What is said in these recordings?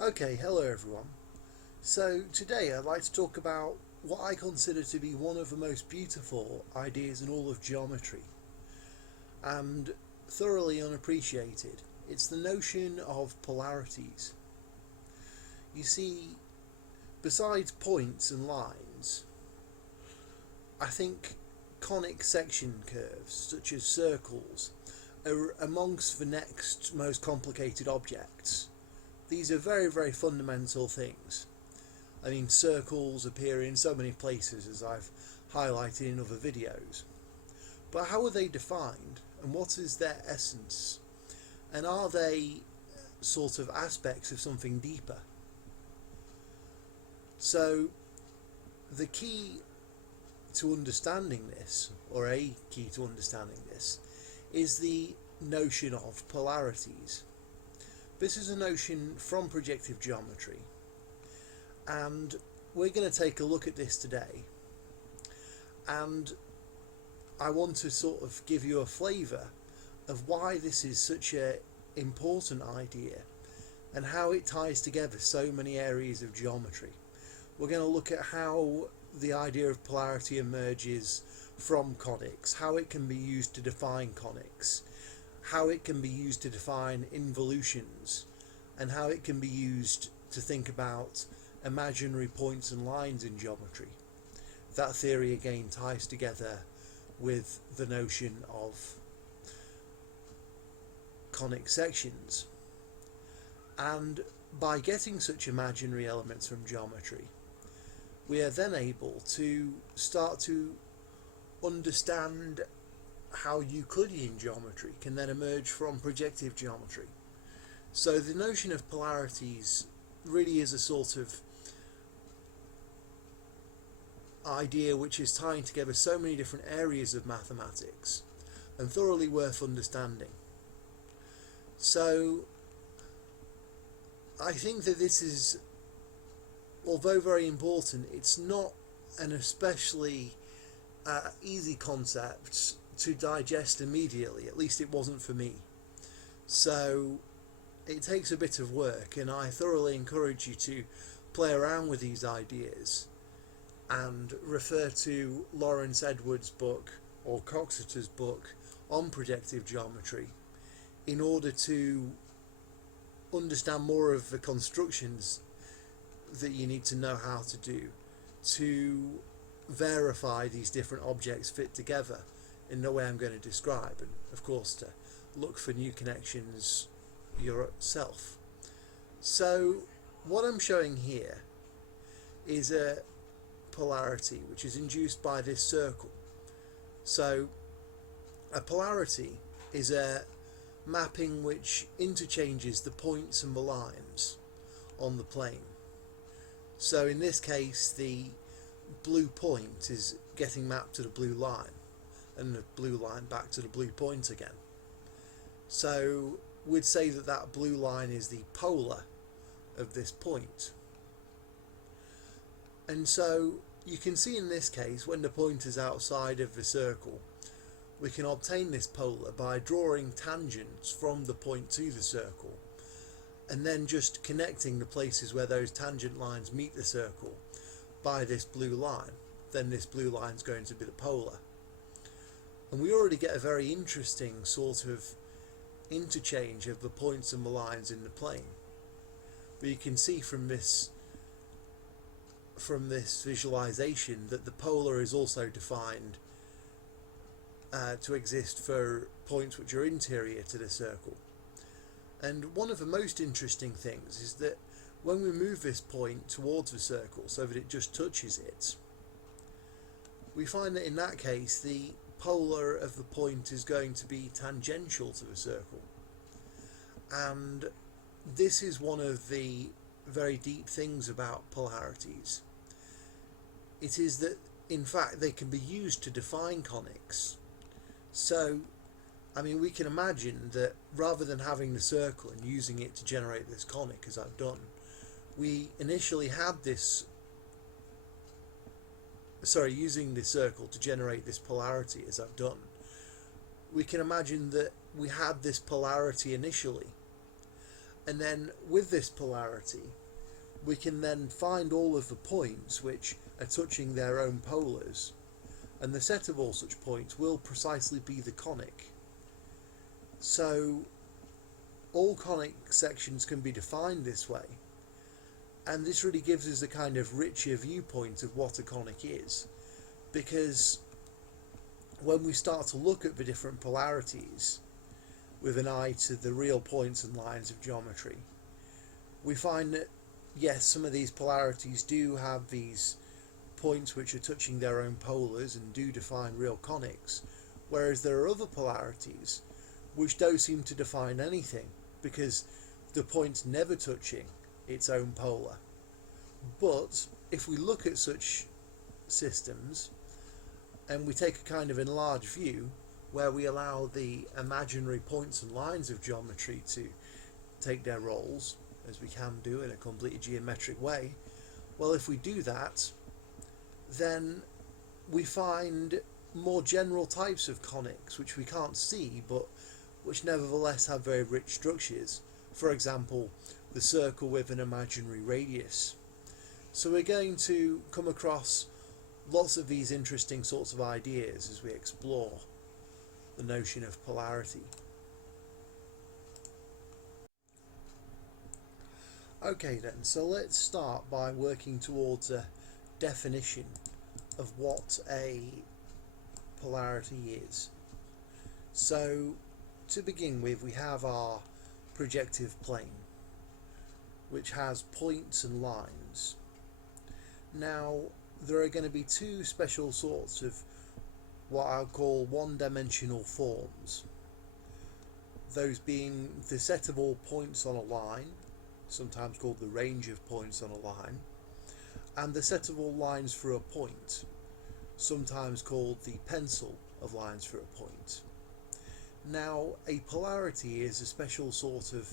Okay, hello everyone. So today I'd like to talk about what I consider to be one of the most beautiful ideas in all of geometry and thoroughly unappreciated. It's the notion of polarities. You see, besides points and lines, I think conic section curves, such as circles, are amongst the next most complicated objects. These are very, very fundamental things. I mean, circles appear in so many places, as I've highlighted in other videos. But how are they defined, and what is their essence? And are they sort of aspects of something deeper? So, the key to understanding this, or a key to understanding this, is the notion of polarities. This is a notion from projective geometry, and we're going to take a look at this today. And I want to sort of give you a flavour of why this is such an important idea and how it ties together so many areas of geometry. We're going to look at how the idea of polarity emerges from conics, how it can be used to define conics, how it can be used to define involutions, and how it can be used to think about imaginary points and lines in geometry. That theory again ties together with the notion of conic sections. And by getting such imaginary elements from geometry, we are then able to start to understand how Euclidean geometry can then emerge from projective geometry. So the notion of polarities really is a sort of idea which is tying together so many different areas of mathematics and thoroughly worth understanding. So I think that this is, although very important, it's not an especially easy concept to digest immediately. At least it wasn't for me. So it takes a bit of work, and I thoroughly encourage you to play around with these ideas and refer to Lawrence Edwards' book or Coxeter's book on projective geometry in order to understand more of the constructions that you need to know how to do to verify these different objects fit together in the way I'm going to describe, and of course to look for new connections yourself. So what I'm showing here is a polarity which is induced by this circle. So a polarity is a mapping which interchanges the points and the lines on the plane. So in this case, the blue point is getting mapped to the blue line, and the blue line back to the blue point again. So we'd say that that blue line is the polar of this point. And so you can see in this case, when the point is outside of the circle, we can obtain this polar by drawing tangents from the point to the circle and then just connecting the places where those tangent lines meet the circle by this blue line. Then this blue line is going to be the polar. And we already get a very interesting sort of interchange of the points and the lines in the plane. But you can see from this visualization that the polar is also defined to exist for points which are interior to the circle. And one of the most interesting things is that when we move this point towards the circle so that it just touches it, we find that in that case the polar of the point is going to be tangential to the circle. And this is one of the very deep things about polarities. It is that in fact they can be used to define conics. So I mean, we can imagine that rather than having the circle and using it to generate this conic as I've done, we initially had this using the circle to generate this polarity as I've done, we can imagine that we had this polarity initially, And then with this polarity, we can then find all of the points which are touching their own polars, and the set of all such points will precisely be the conic. So all conic sections can be defined this way, and this really gives us a kind of richer viewpoint of what a conic is, because when we start to look at the different polarities with an eye to the real points and lines of geometry, we find that yes, some of these polarities do have these points which are touching their own polars and do define real conics, whereas there are other polarities which don't seem to define anything because the point's never touching its own polar. But if we look at such systems and we take a kind of enlarged view where we allow the imaginary points and lines of geometry to take their roles, as we can do in a completely geometric way, well, if we do that, then we find more general types of conics which we can't see but which nevertheless have very rich structures. For example, the circle with an imaginary radius. So we're going to come across lots of these interesting sorts of ideas as we explore the notion of polarity. Okay then, so let's start by working towards a definition of what a polarity is. So to begin with, we have our projective plane, which has points and lines. Now there are going to be two special sorts of what I'll call one-dimensional forms, those being the set of all points on a line, sometimes called the range of points on a line, and the set of all lines through a point, sometimes called the pencil of lines through a point. Now, a polarity is a special sort of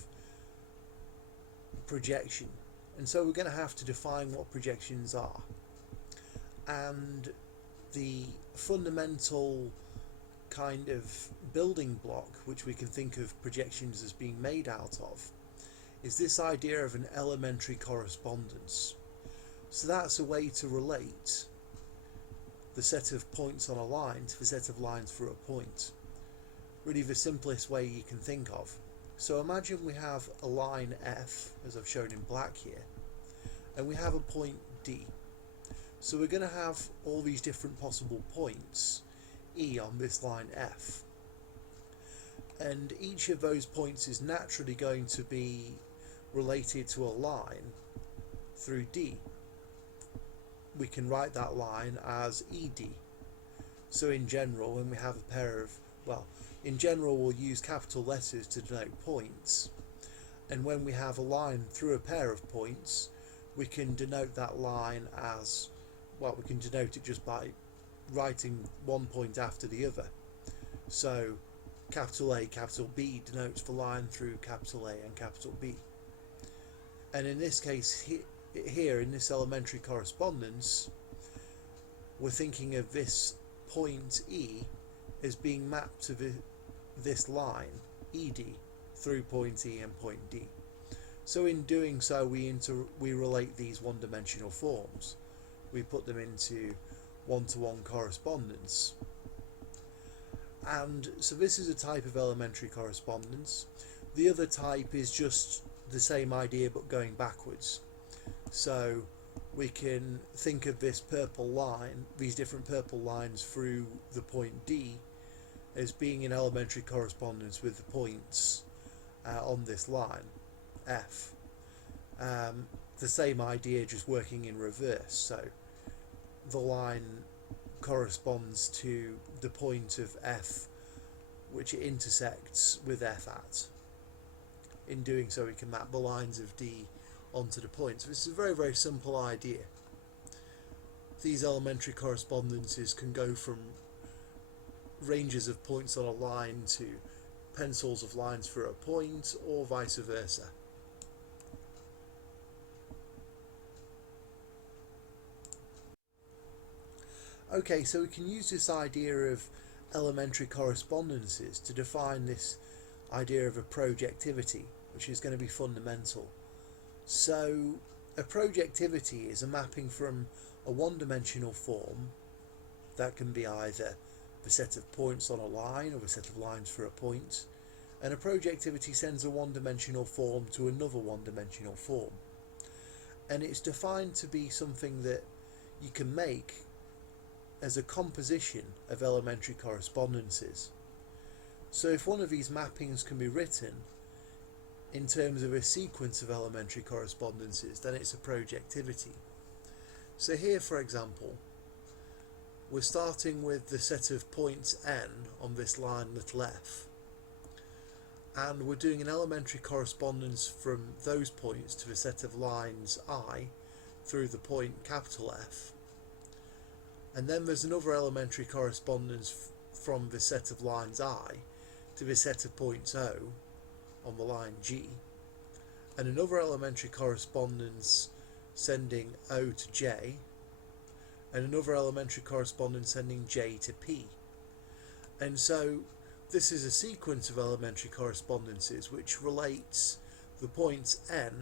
projection, and so we're going to have to define what projections are. And the fundamental kind of building block which we can think of projections as being made out of is this idea of an elementary correspondence. So that's a way to relate the set of points on a line to the set of lines through a point. Really the simplest way you can think of. So imagine we have a line F, as I've shown in black here, and we have a point D. So we're going to have all these different possible points E on this line F. And each of those points is naturally going to be related to a line through D. We can write that line as ED. So in general, when we have a pair of, well, in general we'll use capital letters to denote points, and when we have a line through a pair of points, we can denote that line as, well, we can denote it just by writing one point after the other. So capital A, capital B denotes the line through capital A and capital B. And in this case here in this elementary correspondence, we're thinking of this point E as being mapped to this line ED through point E and point D. So in doing so, we relate these one-dimensional forms. We put them into one-to-one correspondence. And so this is a type of elementary correspondence. The other type is just the same idea but going backwards. So we can think of this purple line, these different purple lines through the point D, as being in elementary correspondence with the points on this line F. The same idea, just working in reverse. So the line corresponds to the point of F which it intersects with F at. In doing so, we can map the lines of D onto the points. This is a very, very simple idea. These elementary correspondences can go from ranges of points on a line to pencils of lines through a point, or vice versa. Okay, so we can use this idea of elementary correspondences to define this idea of a projectivity which is going to be fundamental. So a projectivity is a mapping from a one-dimensional form that can be either the set of points on a line or the set of lines for a point, and a projectivity sends a one-dimensional form to another one-dimensional form, and it's defined to be something that you can make as a composition of elementary correspondences. So if one of these mappings can be written in terms of a sequence of elementary correspondences, then it's a projectivity. So here, for example, we're starting with the set of points n on this line little f, and we're doing an elementary correspondence from those points to the set of lines I through the point capital F, and then there's another elementary correspondence from the set of lines I to the set of points O on the line G, and another elementary correspondence sending O to J, and another elementary correspondence sending J to P. And so this is a sequence of elementary correspondences which relates the points N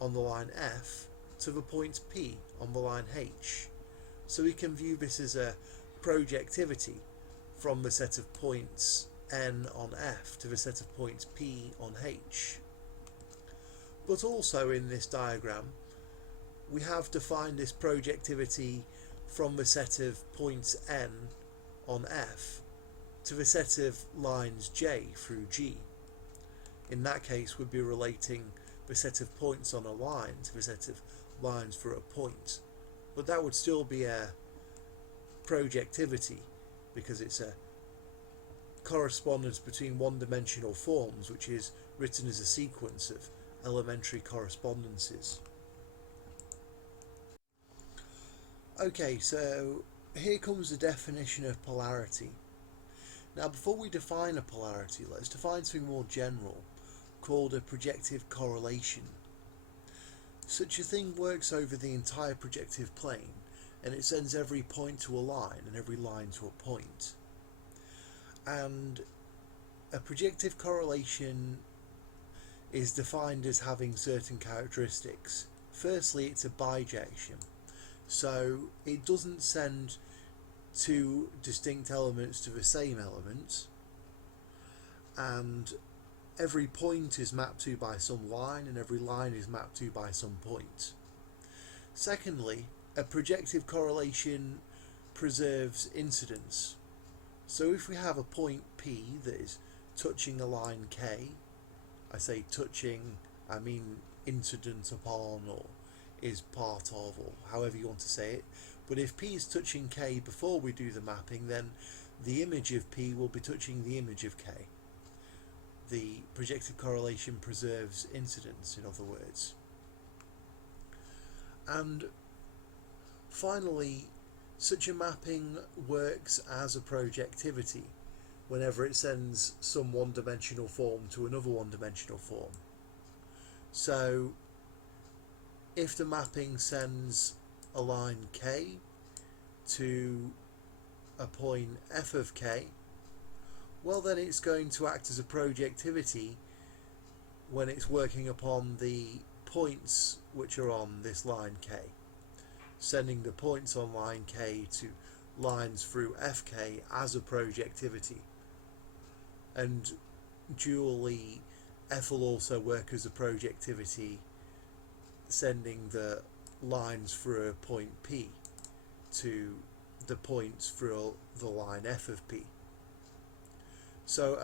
on the line F to the points P on the line H. So we can view this as a projectivity from the set of points N on F to the set of points P on H. But also in this diagram we have defined this projectivity from the set of points N on F to the set of lines J through G. In that case we'd be relating the set of points on a line to the set of lines for a point, but that would still be a projectivity because it's a correspondence between one-dimensional forms which is written as a sequence of elementary correspondences. Okay, so here comes the definition of polarity. Now before we define a polarity, let's define something more general called a projective correlation. Such a thing works over the entire projective plane, and it sends every point to a line and every line to a point. And a projective correlation is defined as having certain characteristics. Firstly, it's a bijection, so it doesn't send two distinct elements to the same element, and every point is mapped to by some line and every line is mapped to by some point. Secondly, a projective correlation preserves incidence. So if we have a point P that is touching a line K, I say touching, I mean incident upon or is part of, or however you want to say it, but if P is touching K before we do the mapping, then the image of P will be touching the image of K. The projective correlation preserves incidence, in other words. And finally, such a mapping works as a projectivity whenever it sends some one-dimensional form to another one-dimensional form. So if the mapping sends a line K to a point F of K, well then it's going to act as a projectivity when it's working upon the points which are on this line K, sending the points on line K to lines through FK as a projectivity. And dually F will also work as a projectivity, sending the lines through a point P to the points through the line F of P. So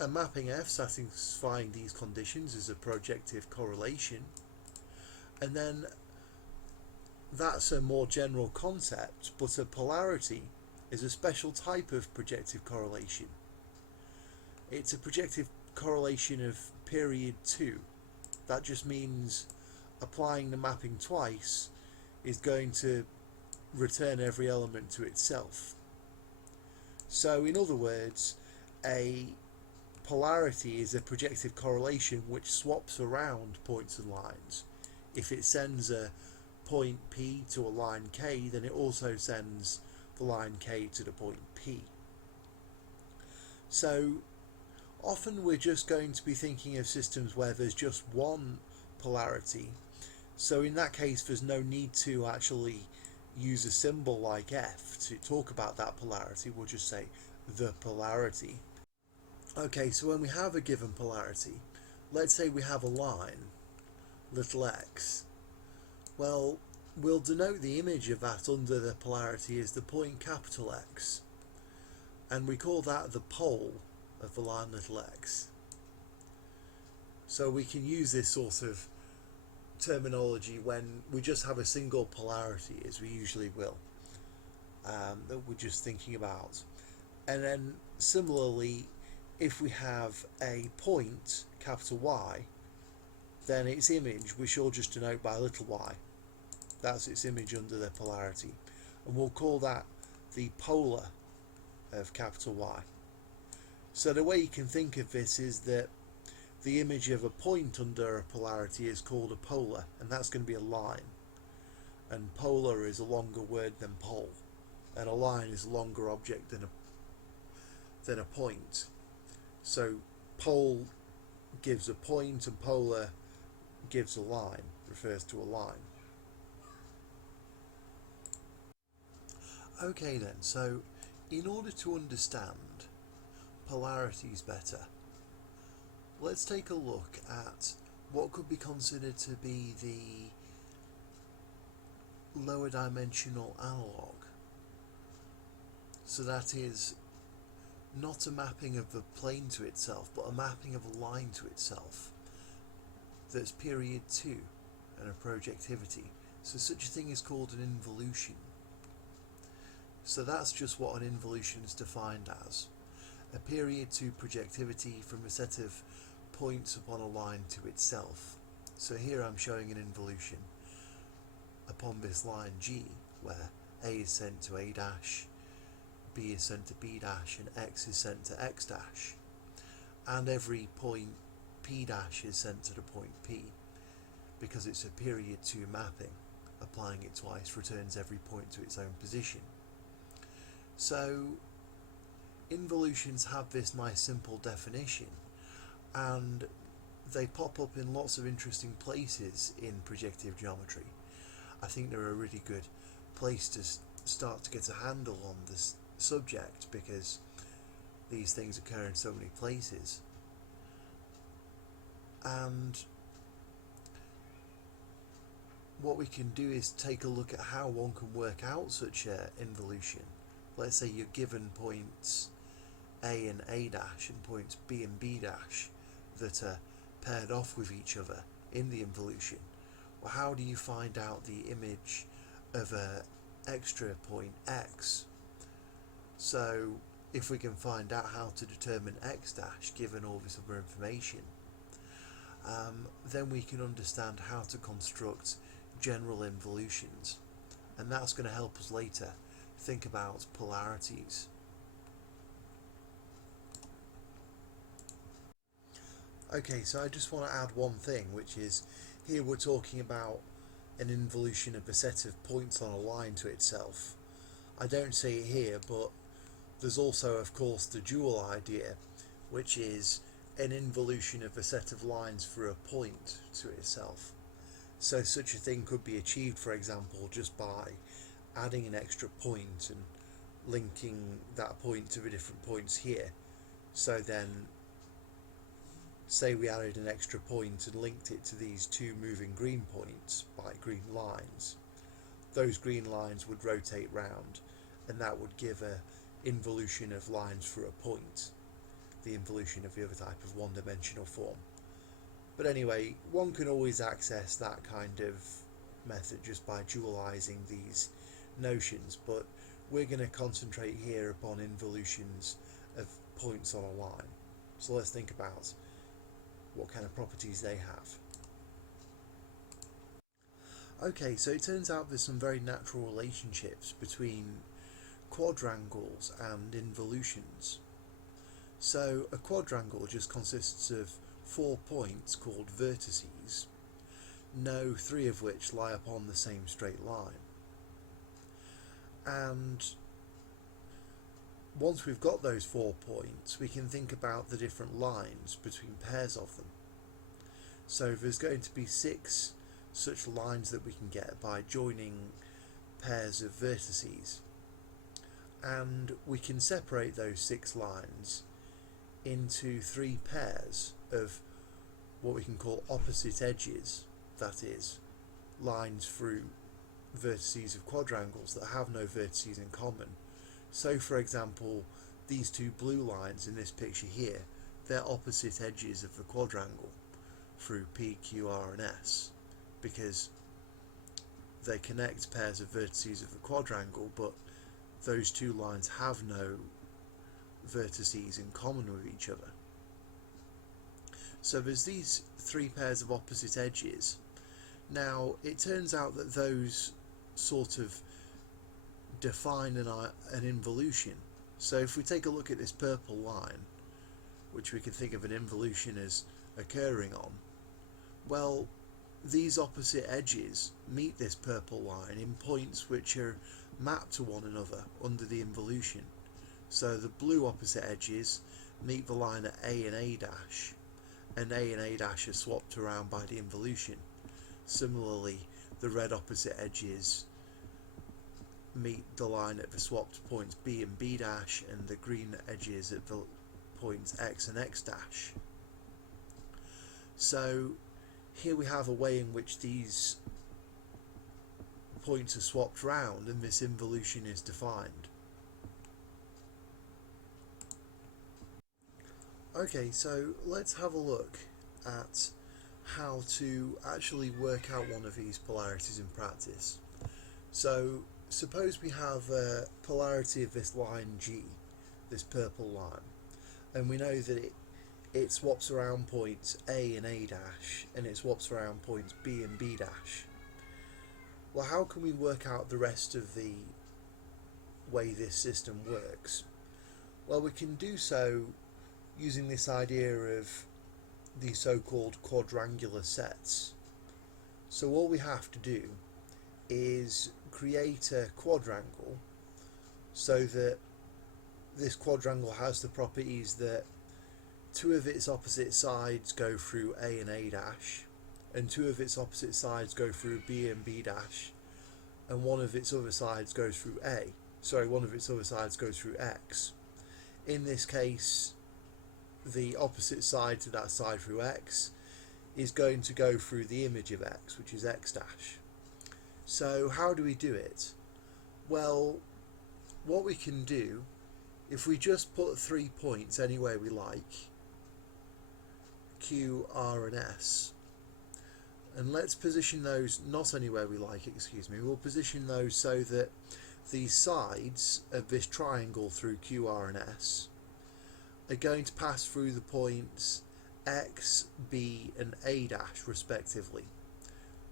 a mapping F satisfying these conditions is a projective correlation, and then that's a more general concept, but a polarity is a special type of projective correlation. It's a projective correlation of period 2. That just means applying the mapping twice is going to return every element to itself. So in other words, a polarity is a projective correlation which swaps around points and lines. If it sends a point P to a line K, then it also sends the line K to the point P. So Often we're just going to be thinking of systems where there's just one polarity. So in that case, there's no need to actually use a symbol like F to talk about that polarity. We'll just say the polarity. Okay, so when we have a given polarity, let's say we have a line, little x. Well, we'll denote the image of that under the polarity as the point capital X. And we call that the pole of the line little x. So we can use this sort of terminology when we just have a single polarity, as we usually will, that we're just thinking about. And then similarly, if we have a point, capital Y, then its image we shall just denote by little y. That's its image under the polarity. And we'll call that the polar of capital Y. So the way you can think of this is that the image of a point under a polarity is called a polar, and that's going to be a line. And polar is a longer word than pole, and a line is a longer object than a point. So pole gives a point and polar gives a line, refers to a line. Okay then, so in order to understand polarities better, let's take a look at what could be considered to be the lower dimensional analog. So that is not a mapping of the plane to itself, but a mapping of a line to itself that's period 2 and a projectivity. So such a thing is called an involution. So that's just what an involution is defined as. A period 2 projectivity from a set of points upon a line to itself. So here I'm showing an involution upon this line G, where A is sent to A dash, B is sent to B dash, and X is sent to X dash. And every point P dash is sent to the point P, because it's a period 2 mapping. Applying it twice returns every point to its own position. So involutions have this nice simple definition, and they pop up in lots of interesting places in projective geometry. I think they're a really good place to start to get a handle on this subject, because these things occur in so many places. And what we can do is take a look at how one can work out such an involution. Let's say you're given points A and A dash and points B and B dash that are paired off with each other in the involution. Well, how do you find out the image of an extra point X? So if we can find out how to determine X dash given all this other information, then we can understand how to construct general involutions, and that's going to help us later think about polarities. Okay, so I just want to add one thing, which is here we're talking about an involution of a set of points on a line to itself. I don't say it here, but there's also of course the dual idea, which is an involution of a set of lines for a point to itself. So such a thing could be achieved, for example, just by adding an extra point and linking that point to the different points here. So then, say we added an extra point and linked it to these two moving green points by green lines. Those green lines would rotate round, and that would give a involution of lines for a point, the involution of the other type of one-dimensional form. But anyway, one can always access that kind of method just by dualizing these notions, but we're going to concentrate here upon involutions of points on a line. So let's think about what kind of properties they have. Okay, so it turns out there's some very natural relationships between quadrangles and involutions. So a quadrangle just consists of 4 points called vertices, no 3 of which lie upon the same straight line. And once we've got those 4 points, we can think about the different lines between pairs of them. So there's going to be 6 such lines that we can get by joining pairs of vertices, and we can separate those 6 lines into 3 pairs of what we can call opposite edges, that is, lines through vertices of quadrangles that have no vertices in common. So for example, these 2 blue lines in this picture here, they're opposite edges of the quadrangle through P, Q, R and S, because they connect pairs of vertices of the quadrangle, but those 2 lines have no vertices in common with each other. So there's these 3 pairs of opposite edges. Now it turns out that those sort of define an involution. So if we take a look at this purple line, which we can think of an involution as occurring on, well, these opposite edges meet this purple line in points which are mapped to one another under the involution. So the blue opposite edges meet the line at A and A dash, and A and A dash are swapped around by the involution. Similarly, the red opposite edges meet the line at the swapped points B and B dash, and the green edges at the points X and X dash. So here we have a way in which these points are swapped round and this involution is defined. Okay, so let's have a look at how to actually work out one of these polarities in practice. So suppose we have a polarity of this line G, this purple line, and we know that it swaps around points A and A dash, and it swaps around points B and B dash. Well, how can we work out the rest of the way this system works? Well, we can do so using this idea of the so-called quadrangular sets. So all we have to do is create a quadrangle so that this quadrangle has the properties that 2 of its opposite sides go through A and A dash, and 2 of its opposite sides go through B and B dash, and 1 of its other sides goes through one of its other sides goes through X. In this case, the opposite side to that side through X is going to go through the image of X, which is X dash. So how do we do it? Well, what we can do, if we just put 3 points anywhere we like, Q, R and S, and let's position those not anywhere we like, we'll position those so that the sides of this triangle through Q, R and S are going to pass through the points X, B and A dash respectively.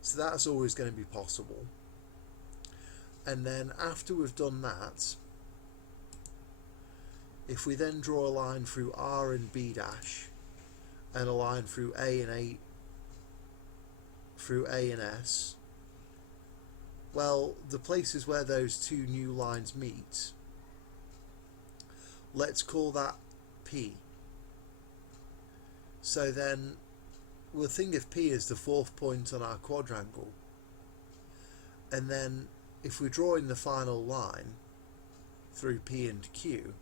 So that's always going to be possible. And then after we've done that, if we then draw a line through R and B dash, and a line through A and S, well, the places where those 2 new lines meet, let's call that P. So then we'll think of P as the 4th point on our quadrangle, and then if we draw in the final line through P and Q,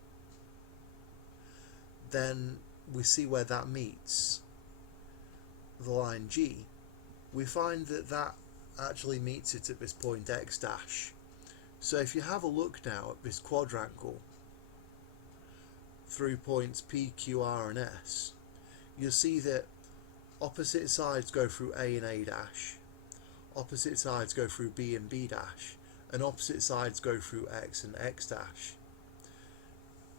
then we see where that meets the line G. We find that that actually meets it at this point X dash. So if you have a look now at this quadrangle through points P, Q, R and S, you'll see that opposite sides go through A and A dash, opposite sides go through B and B dash, and opposite sides go through X and X dash.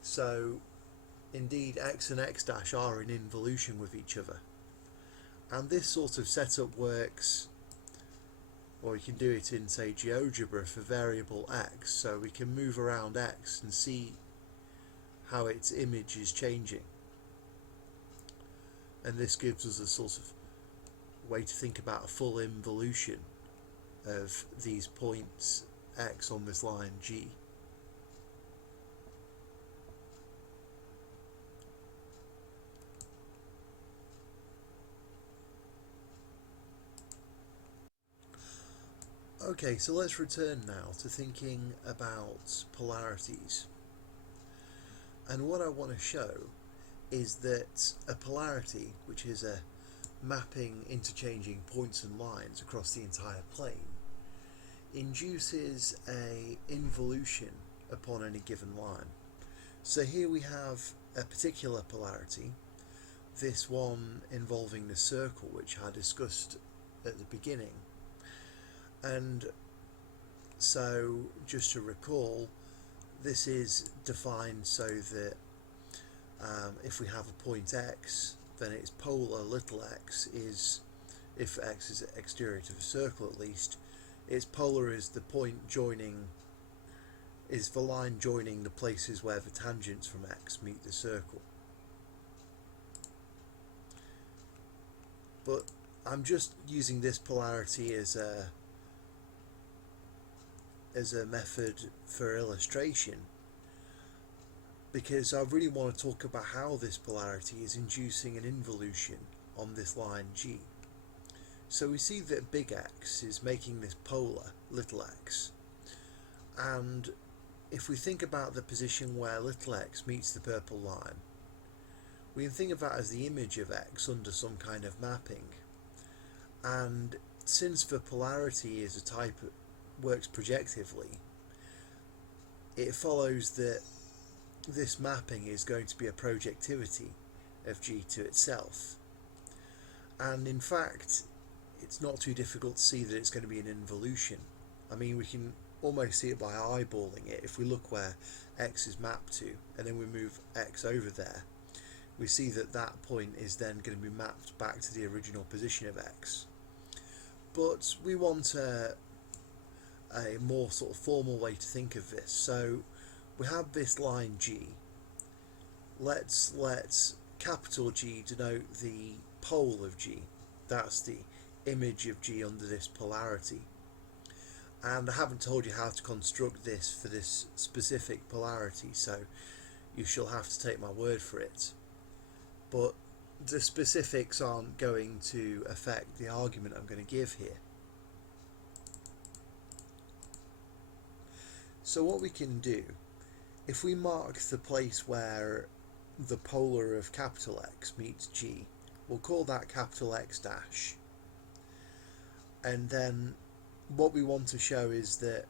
So indeed X and X dash are in involution with each other. And this sort of setup works, or you can do it in, say, GeoGebra for variable X, so we can move around X and see how its image is changing. And this gives us a sort of way to think about a full involution of these points X on this line G. Okay, so let's return now to thinking about polarities. And what I want to show is that a polarity, which is a mapping interchanging points and lines across the entire plane, induces a involution upon any given line. So here we have a particular polarity, this one involving the circle, which I discussed at the beginning. And so just to recall, this is defined so that if we have a point x, then its polar little x is, if x is exterior to the circle at least, its polar is the point joining, is the line joining the places where the tangents from x meet the circle. But I'm just using this polarity as a method for illustration, because I really want to talk about how this polarity is inducing an involution on this line G. So we see that big X is making this polar little x, and if we think about the position where little x meets the purple line, we can think of that as the image of x under some kind of mapping. And since the polarity is a type that works projectively, it follows that this mapping is going to be a projectivity of G to itself. And in fact, it's not too difficult to see that it's going to be an involution. I mean, we can almost see it by eyeballing it. If we look where x is mapped to, and then we move x over there, we see that that point is then going to be mapped back to the original position of x. But we want a more sort of formal way to think of this. So we have this line G. Let's let capital G denote the pole of G. That's the image of G under this polarity. And I haven't told you how to construct this for this specific polarity, so you shall have to take my word for it. But the specifics aren't going to affect the argument I'm going to give here. So what we can do, if we mark the place where the polar of capital X meets G, we'll call that capital X dash. And then what we want to show is that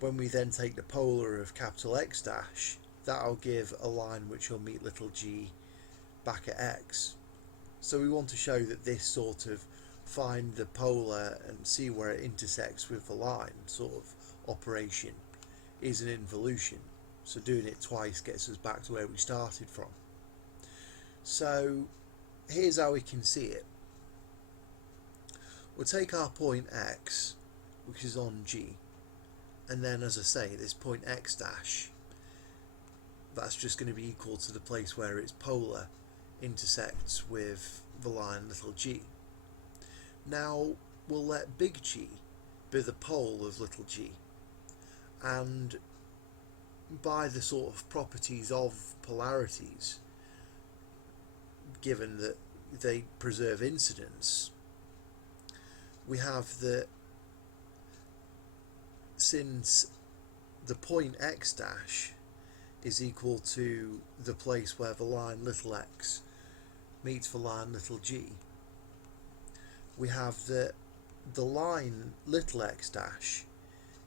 when we then take the polar of capital X dash, that'll give a line which will meet little g back at x. So we want to show that this sort of find the polar and see where it intersects with the line sort of operation is an involution. So doing it twice gets us back to where we started from. So here's how we can see it. We'll take our point x, which is on G, and then, as I say, this point x dash, that's just going to be equal to the place where its polar intersects with the line little g. Now we'll let big G be the pole of little g, and by the sort of properties of polarities, given that they preserve incidence, we have that since the point x dash is equal to the place where the line little x meets the line little g, we have that the line little x dash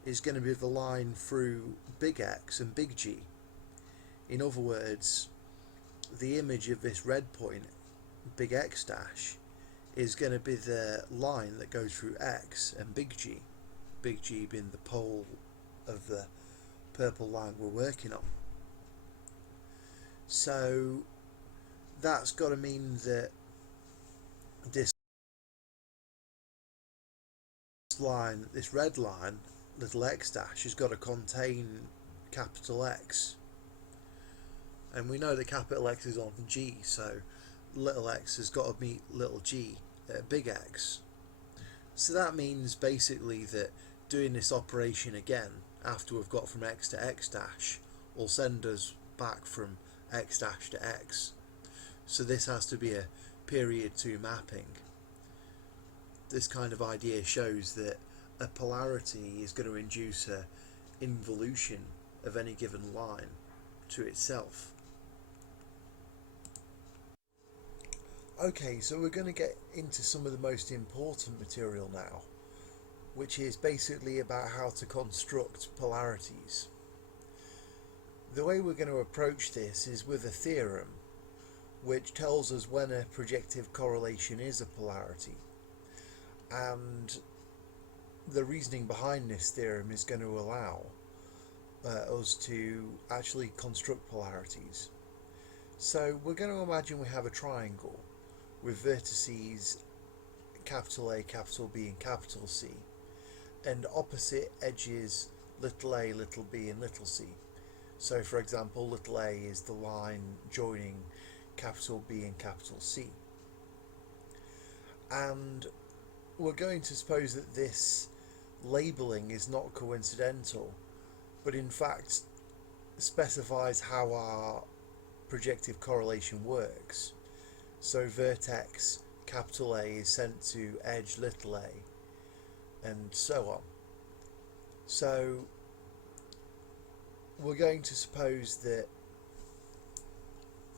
is going to be the line through big X and big G. In other words, the image of this red point, big X dash, is going to be the line that goes through X and big G being the pole of the purple line we're working on. So that's got to mean that this line, this red line, little x dash, has got to contain capital X. And we know that capital X is on G, so little x has got to meet little g at big X. So that means basically that doing this operation again after we've got from x to x dash will send us back from x dash to x. So this has to be a period 2 mapping. This kind of idea shows that a polarity is going to induce a involution of any given line to itself. Okay, so we're going to get into some of the most important material now, which is basically about how to construct polarities. The way we're going to approach this is with a theorem which tells us when a projective correlation is a polarity, and the reasoning behind this theorem is going to allow us to actually construct polarities. So we're going to imagine we have a triangle with vertices capital A, capital B and capital C, and opposite edges little a, little b and little c. So for example, little a is the line joining capital B and capital C. And we're going to suppose that this labelling is not coincidental, but in fact specifies how our projective correlation works. So vertex capital A is sent to edge little a, and so on. So we're going to suppose that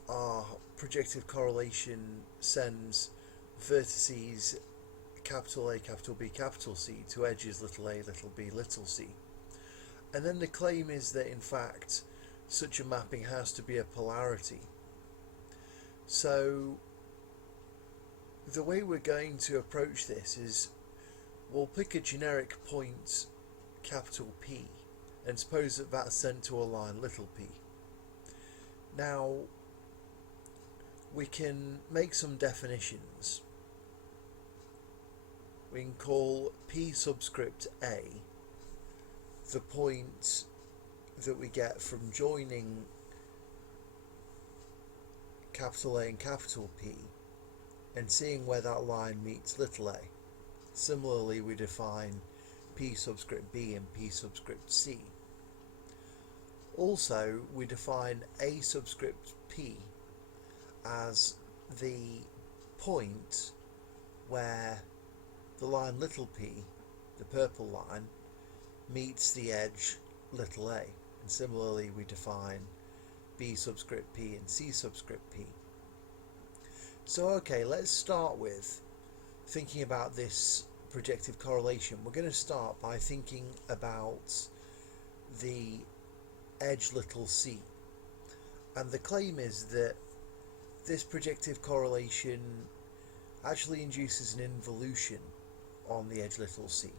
our projective correlation sends vertices capital A, capital B, capital C to edges little a, little b, little c. And then the claim is that in fact such a mapping has to be a polarity. So the way we're going to approach this is we'll pick a generic point capital P and suppose that that's sent to a line little p. Now we can make some definitions. We can call P subscript A the point that we get from joining capital A and capital P and seeing where that line meets little a. Similarly, we define P subscript B and P subscript C. Also, we define A subscript P as the point where the line little p, the purple line, meets the edge little a. And similarly, we define B subscript P and C subscript P. So okay, let's start with thinking about this projective correlation. We're going to start by thinking about the edge little c. And the claim is that this projective correlation actually induces an involution on the edge little c.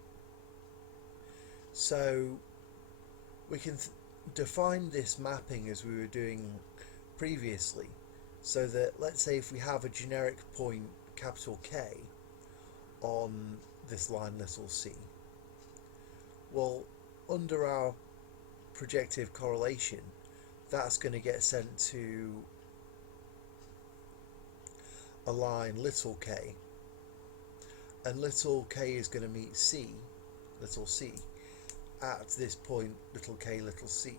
So we can define this mapping as we were doing previously, so that let's say if we have a generic point capital K on this line little c, well, under our projective correlation that's going to get sent to a line little k, and little k is going to meet c, little c, at this point little k, little c.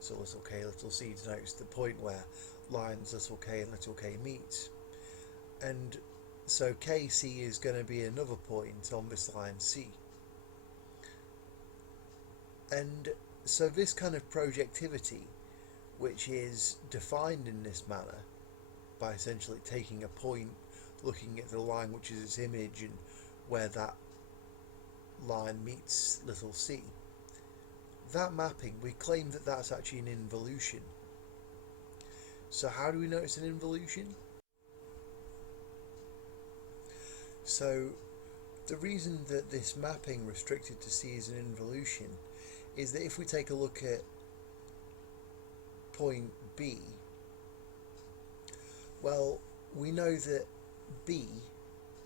So little k, little c denotes the point where lines little k and little k meet. And so kc is going to be another point on this line c. And so this kind of projectivity, which is defined in this manner by essentially taking a point, looking at the line which is its image and where that line meets little c, that mapping, we claim that that's actually an involution. So how do we know it's an involution? So the reason that this mapping restricted to C is an involution is that if we take a look at point B, well, we know that B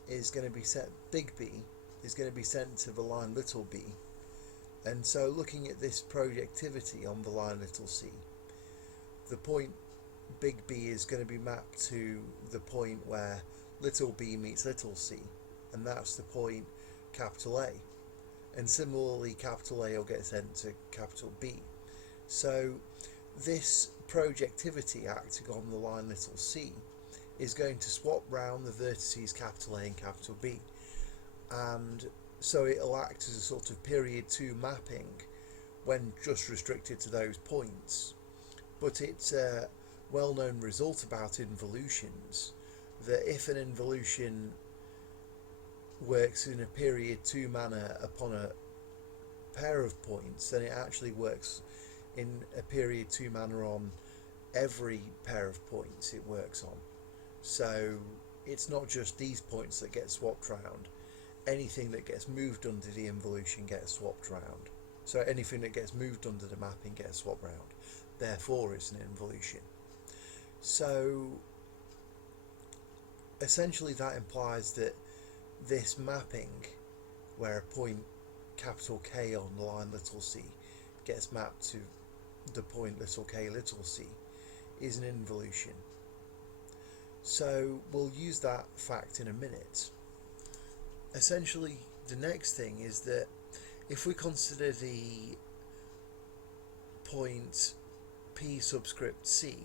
is going to be set, big B is going to be sent to the line little b, and so looking at this projectivity on the line little c, the point big B is going to be mapped to the point where little b meets little c, and that's the point capital A. And similarly, capital A will get sent to capital B. So this projectivity acting on the line little c is going to swap round the vertices capital A and capital B, and so it'll act as a sort of period 2 mapping when just restricted to those points. But it's a well-known result about involutions that if an involution works in a period 2 manner upon a pair of points, then it actually works in a period 2 manner on every pair of points it works on. So it's not just these points that get swapped round. Anything that gets moved under the involution gets swapped round. So anything that gets moved under the mapping gets swapped round. Therefore it's an involution. So essentially that implies that this mapping, where a point capital K on the line little c gets mapped to the point little k little c, is an involution. So we'll use that fact in a minute. Essentially, the next thing is that if we consider the point P subscript C,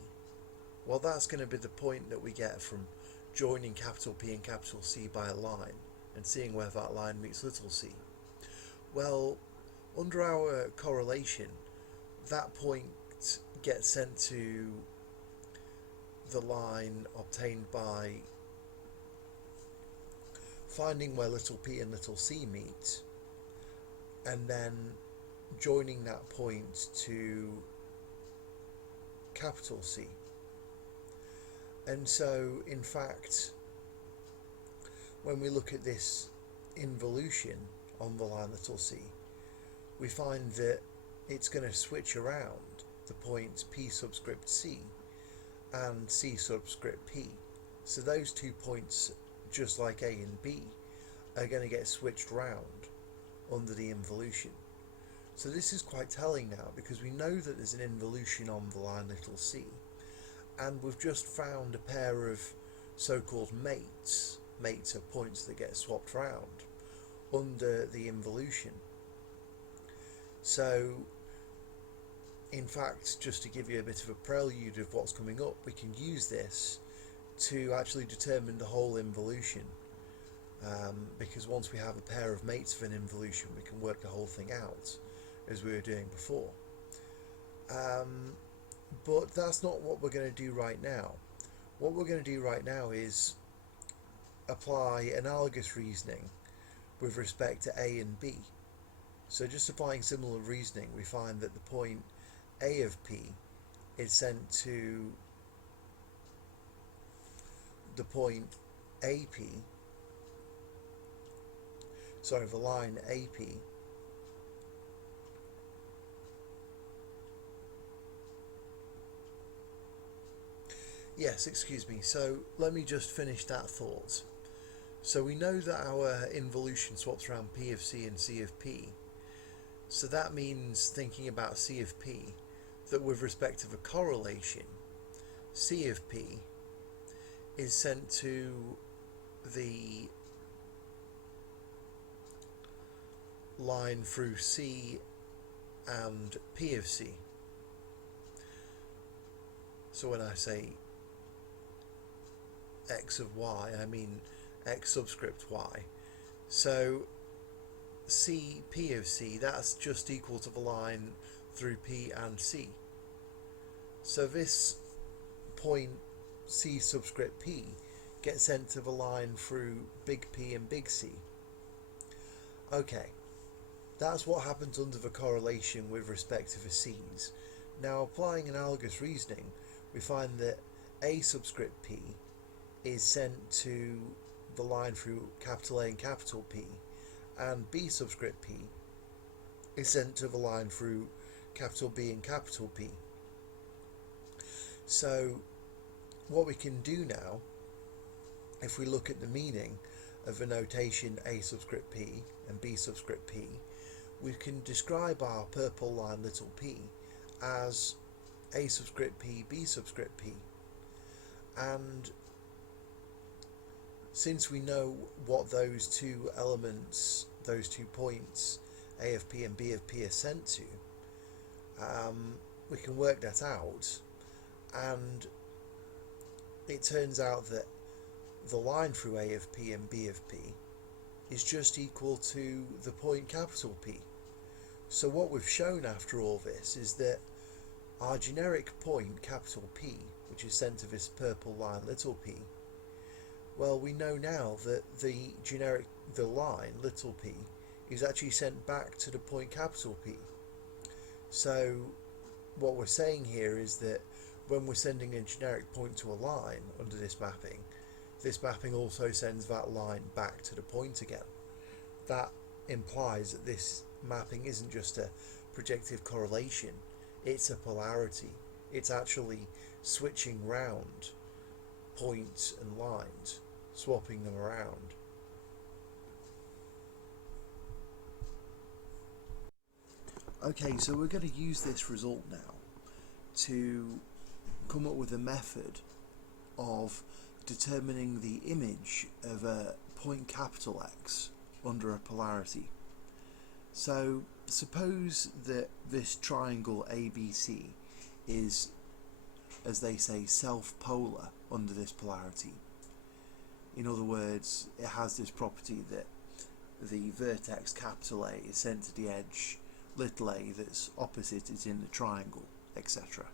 well, that's going to be the point that we get from joining capital P and capital C by a line and seeing where that line meets little c. Well, under our correlation, that point gets sent to the line obtained by finding where little p and little c meet and then joining that point to capital C. And so in fact, when we look at this involution on the line little c, we find that it's going to switch around the points P subscript C and C subscript P. So those 2 points, just like A and B, are going to get switched round under the involution. So this is quite telling now, because we know that there's an involution on the line little c, and we've just found a pair of so-called mates. Mates are points that get swapped round under the involution. So in fact, just to give you a bit of a prelude of what's coming up, we can use this to actually determine the whole involution, because once we have a pair of mates of an involution, we can work the whole thing out as we were doing before. But that's not what we're going to do right now. What we're going to do right now is apply analogous reasoning with respect to A and B. So just applying similar reasoning, we find that the point A of P is sent to the point AP, sorry, the line AP, yes, excuse me, so let me just finish that thought. So we know that our involution swaps around P of C and C of P. So that means, thinking about C of P, that with respect to the correlation, C of P is sent to the line through C and P of C. So when I say x of y, I mean x subscript y. So C P of C, that's just equal to the line through P and C. So this point C subscript P gets sent to the line through big P and big C. Okay, that's what happens under the correlation with respect to the C's. Now, applying analogous reasoning, we find that A subscript P is sent to the line through capital A and capital P, and B subscript P is sent to the line through capital B and capital P. So what we can do now, if we look at the meaning of the notation A subscript P and B subscript P, we can describe our purple line little p as A subscript P, B subscript P. And since we know what those two elements, those 2 points, A of P and B of P, are sent to, we can work that out, and it turns out that the line through A of P and B of P is just equal to the point capital P. So what we've shown after all this is that our generic point capital P, which is sent to this purple line little p, well, we know now that the line little p is actually sent back to the point capital P. So what we're saying here is that when we're sending a generic point to a line under this mapping also sends that line back to the point again. That implies that this mapping isn't just a projective correlation, it's a polarity. It's actually switching round points and lines, swapping them around. Okay, so we're going to use this result now to come up with a method of determining the image of a point capital X under a polarity. So suppose that this triangle ABC is, as they say, self-polar under this polarity. In other words, it has this property that the vertex capital A is sent to the edge little a that's opposite is in the triangle, etc.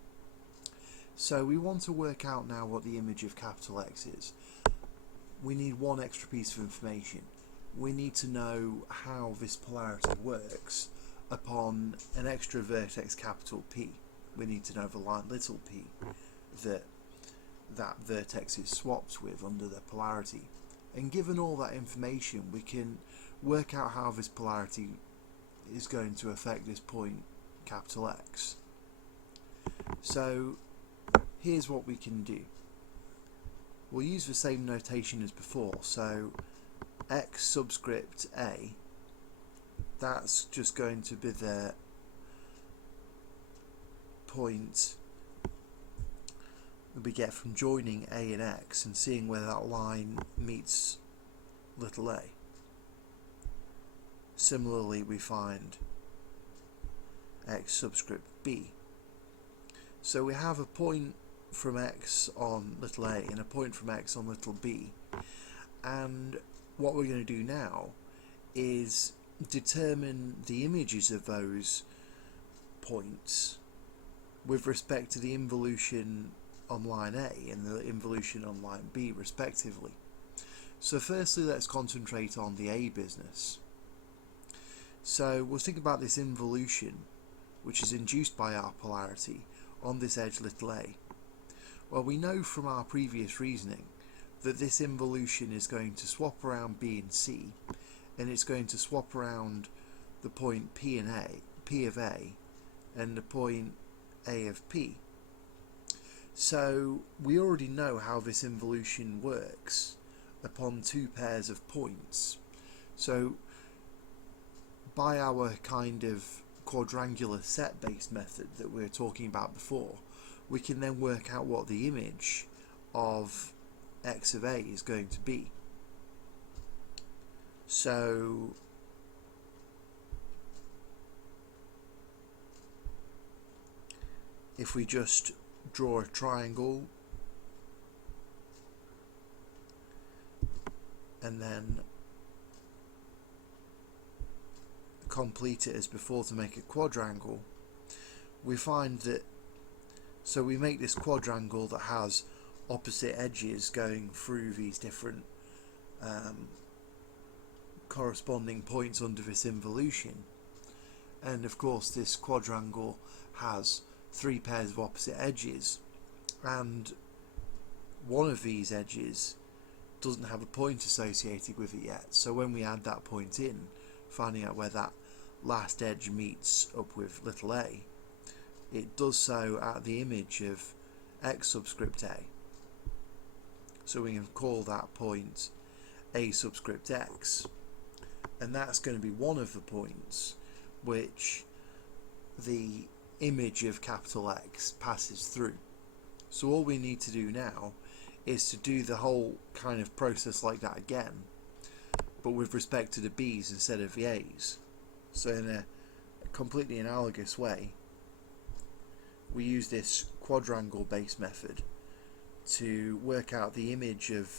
So we want to work out now what the image of capital X is. We need one extra piece of information. We need to know how this polarity works upon an extra vertex capital P. We need to know the line little p that vertex is swapped with under the polarity. And given all that information, we can work out how this polarity is going to affect this point capital X. So here's what we can do. We'll use the same notation as before. So X subscript A, that's just going to be the point that we get from joining A and X and seeing where that line meets little a. Similarly, we find X subscript B. So we have a point from X on little a and a point from X on little b, and what we're going to do now is determine the images of those points with respect to the involution on line A and the involution on line B respectively. So firstly, let's concentrate on the A business. So we'll think about this involution, which is induced by our polarity on this edge little a. Well, we know from our previous reasoning that this involution is going to swap around B and C, and it's going to swap around the point P of A, and the point A of P. So we already know how this involution works upon two pairs of points. So by our kind of quadrangular set based method that we were talking about before, we can then work out what the image of X of A is going to be. So if we just draw a triangle and then complete it as before to make a quadrangle, we find that, so we make this quadrangle that has opposite edges going through these different corresponding points under this involution, and of course this quadrangle has three pairs of opposite edges, and one of these edges doesn't have a point associated with it yet. So when we add that point in, finding out where that last edge meets up with little a, it does so at the image of X subscript A. So we can call that point A subscript X, and that's going to be one of the points which the image of capital X passes through. So all we need to do now is to do the whole kind of process like that again, but with respect to the B's instead of the A's. So in a completely analogous way, we use this quadrangle based method to work out the image of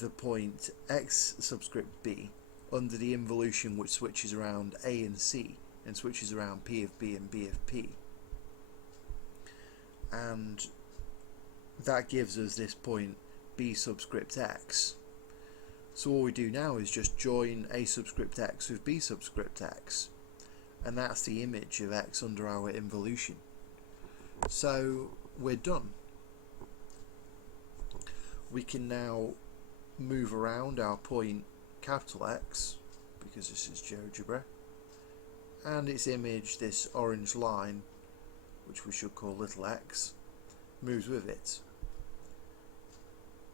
the point x subscript b under the involution which switches around A and C and switches around P of B and B of P, and that gives us this point B subscript x. So all we do now is just join A subscript x with B subscript x, and that's the image of x under our involution. So we're done. We can now move around our point capital X, because this is GeoGebra, and its image, this orange line, which we should call little x, moves with it.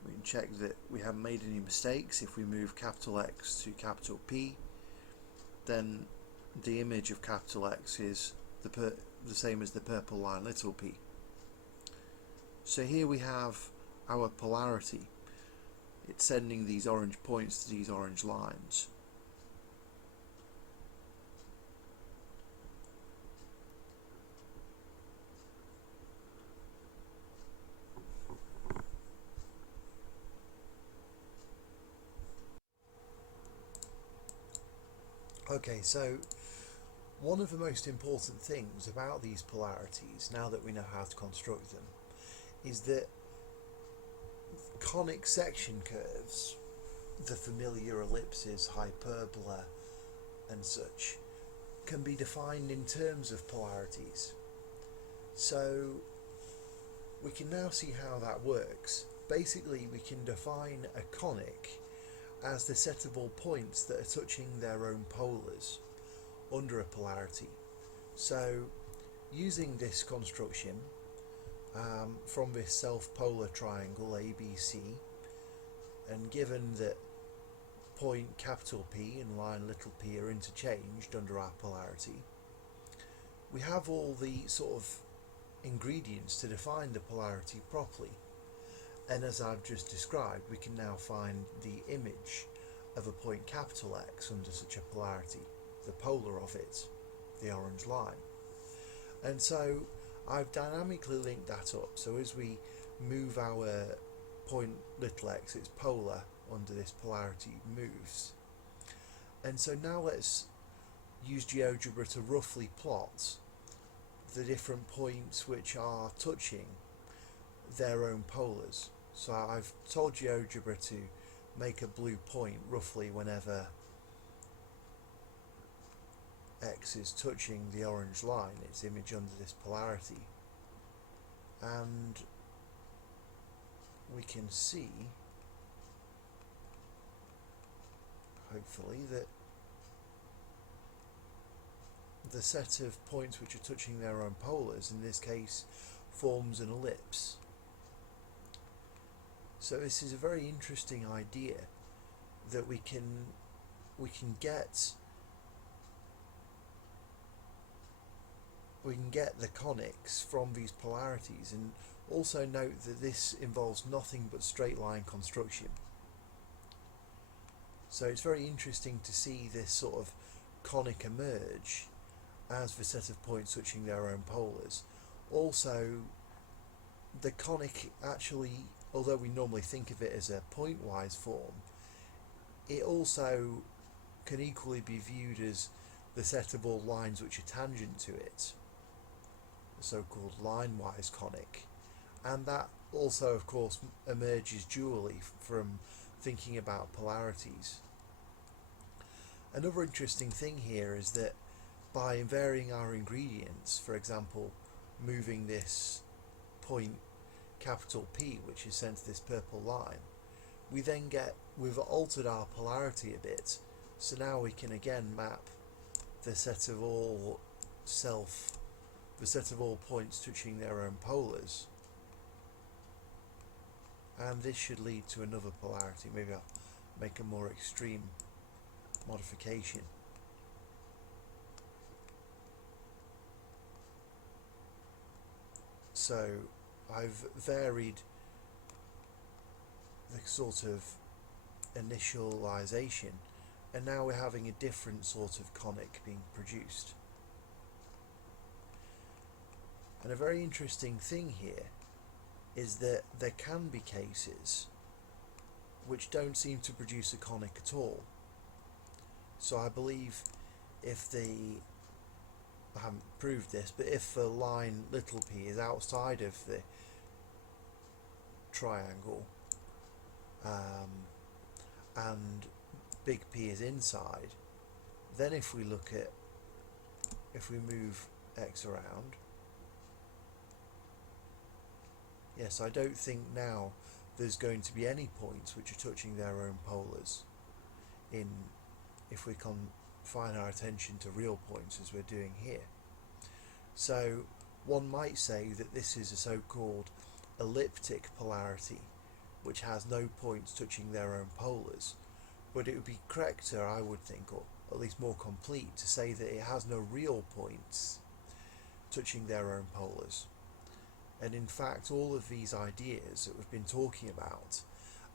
We can check that we haven't made any mistakes. If we move capital X to capital P, then the image of capital X is the same as the purple line little p. So here we have our polarity. It's sending these orange points to these orange lines. Okay, so one of the most important things about these polarities, now that we know how to construct them, is that conic section curves, the familiar ellipses, hyperbola and such, can be defined in terms of polarities. So we can now see how that works. Basically, we can define a conic as the set of all points that are touching their own polars under a polarity. So using this construction from this self-polar triangle ABC, and given that point capital P and line little p are interchanged under our polarity, we have all the sort of ingredients to define the polarity properly. And as I've just described, we can now find the image of a point capital X under such a polarity, the polar of it, the orange line. And so I've dynamically linked that up. So as we move our point little x, its polar under this polarity moves. And so now let's use GeoGebra to roughly plot the different points which are touching their own polars. So I've told GeoGebra to make a blue point roughly whenever x is touching the orange line, its image under this polarity, and we can see, hopefully, that the set of points which are touching their own polars in this case forms an ellipse. So this is a very interesting idea, that we can get the conics from these polarities, and also note that this involves nothing but straight line construction. So it's very interesting to see this sort of conic emerge as the set of points touching their own polars. Also, the conic actually, although we normally think of it as a pointwise form, it also can equally be viewed as the set of all lines which are tangent to it, the so-called line-wise conic. And that also, of course, emerges dually from thinking about polarities. Another interesting thing here is that by varying our ingredients, for example, moving this point capital P, which is sent to this purple line, we've altered our polarity a bit. So now we can again map the set of all points touching their own polars, and this should lead to another polarity. Maybe I'll make a more extreme modification. So I've varied the sort of initialization, and now we're having a different sort of conic being produced. And a very interesting thing here is that there can be cases which don't seem to produce a conic at all. So I believe if I haven't proved this, but if the line little p is outside of the triangle, and big P is inside, then if we move X around, yes, I don't think now there's going to be any points which are touching their own polars if we confine our attention to real points as we're doing here. So one might say that this is a so-called elliptic polarity which has no points touching their own polars, but it would be correcter, I would think, or at least more complete, to say that it has no real points touching their own polars. And in fact, all of these ideas that we've been talking about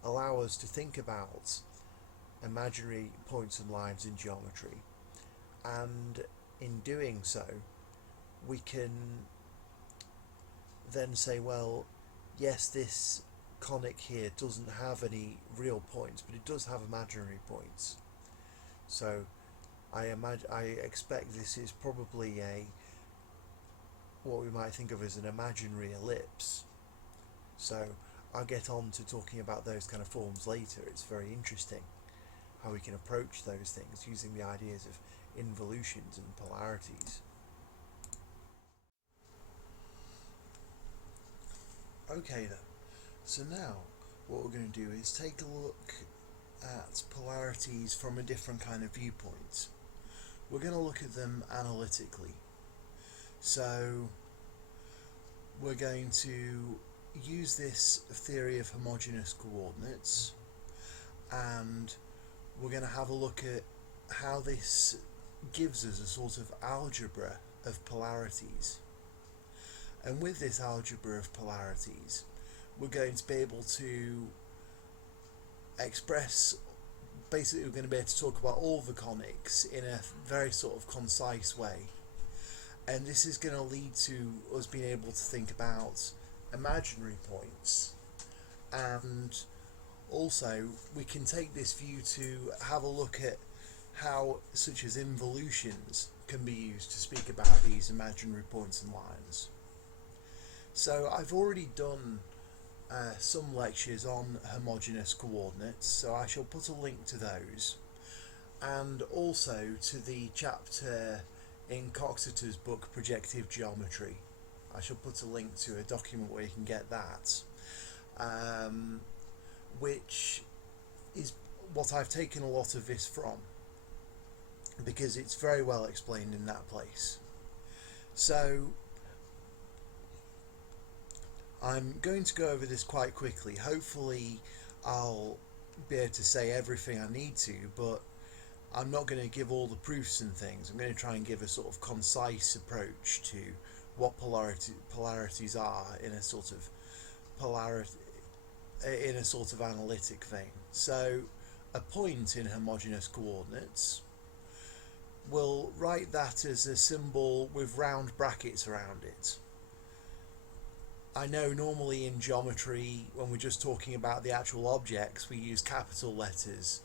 allow us to think about imaginary points and lines in geometry, and in doing so we can then say, well, yes, this conic here doesn't have any real points, but it does have imaginary points. So I expect this is probably what we might think of as an imaginary ellipse. So I'll get on to talking about those kind of forms later. It's very interesting how we can approach those things using the ideas of involutions and polarities. Okay then, so now what we're going to do is take a look at polarities from a different kind of viewpoint. We're going to look at them analytically. So we're going to use this theory of homogeneous coordinates, and we're going to have a look at how this gives us a sort of algebra of polarities. And with this algebra of polarities, we're going to be able to express, basically we're going to be able to talk about all the conics in a very sort of concise way. And this is going to lead to us being able to think about imaginary points. And also we can take this view to have a look at how such as involutions can be used to speak about these imaginary points and lines. So I've already done some lectures on homogeneous coordinates, so I shall put a link to those, and also to the chapter in Coxeter's book Projective Geometry. I shall put a link to a document where you can get that, which is what I've taken a lot of this from, because it's very well explained in that place. So I'm going to go over this quite quickly. Hopefully I'll be able to say everything I need to, but I'm not going to give all the proofs and things. I'm going to try and give a sort of concise approach to what polarities are in a sort of analytic vein. So a point in homogeneous coordinates, we'll write that as a symbol with round brackets around it. I know normally in geometry, when we're just talking about the actual objects, we use capital letters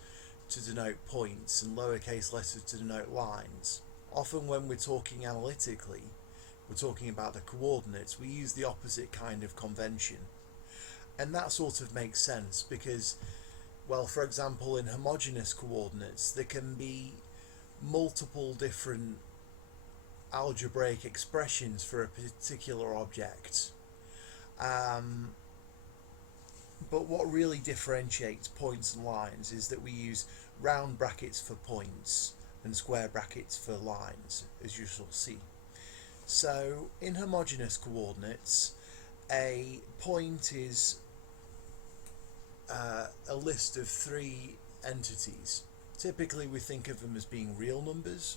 to denote points and lowercase letters to denote lines. Often when we're talking analytically, we're talking about the coordinates, we use the opposite kind of convention. And that sort of makes sense because, well, for example, in homogeneous coordinates, there can be multiple different algebraic expressions for a particular object. But what really differentiates points and lines is that we use round brackets for points and square brackets for lines, as you shall see. So in homogeneous coordinates, a point is a list of three entities. Typically we think of them as being real numbers,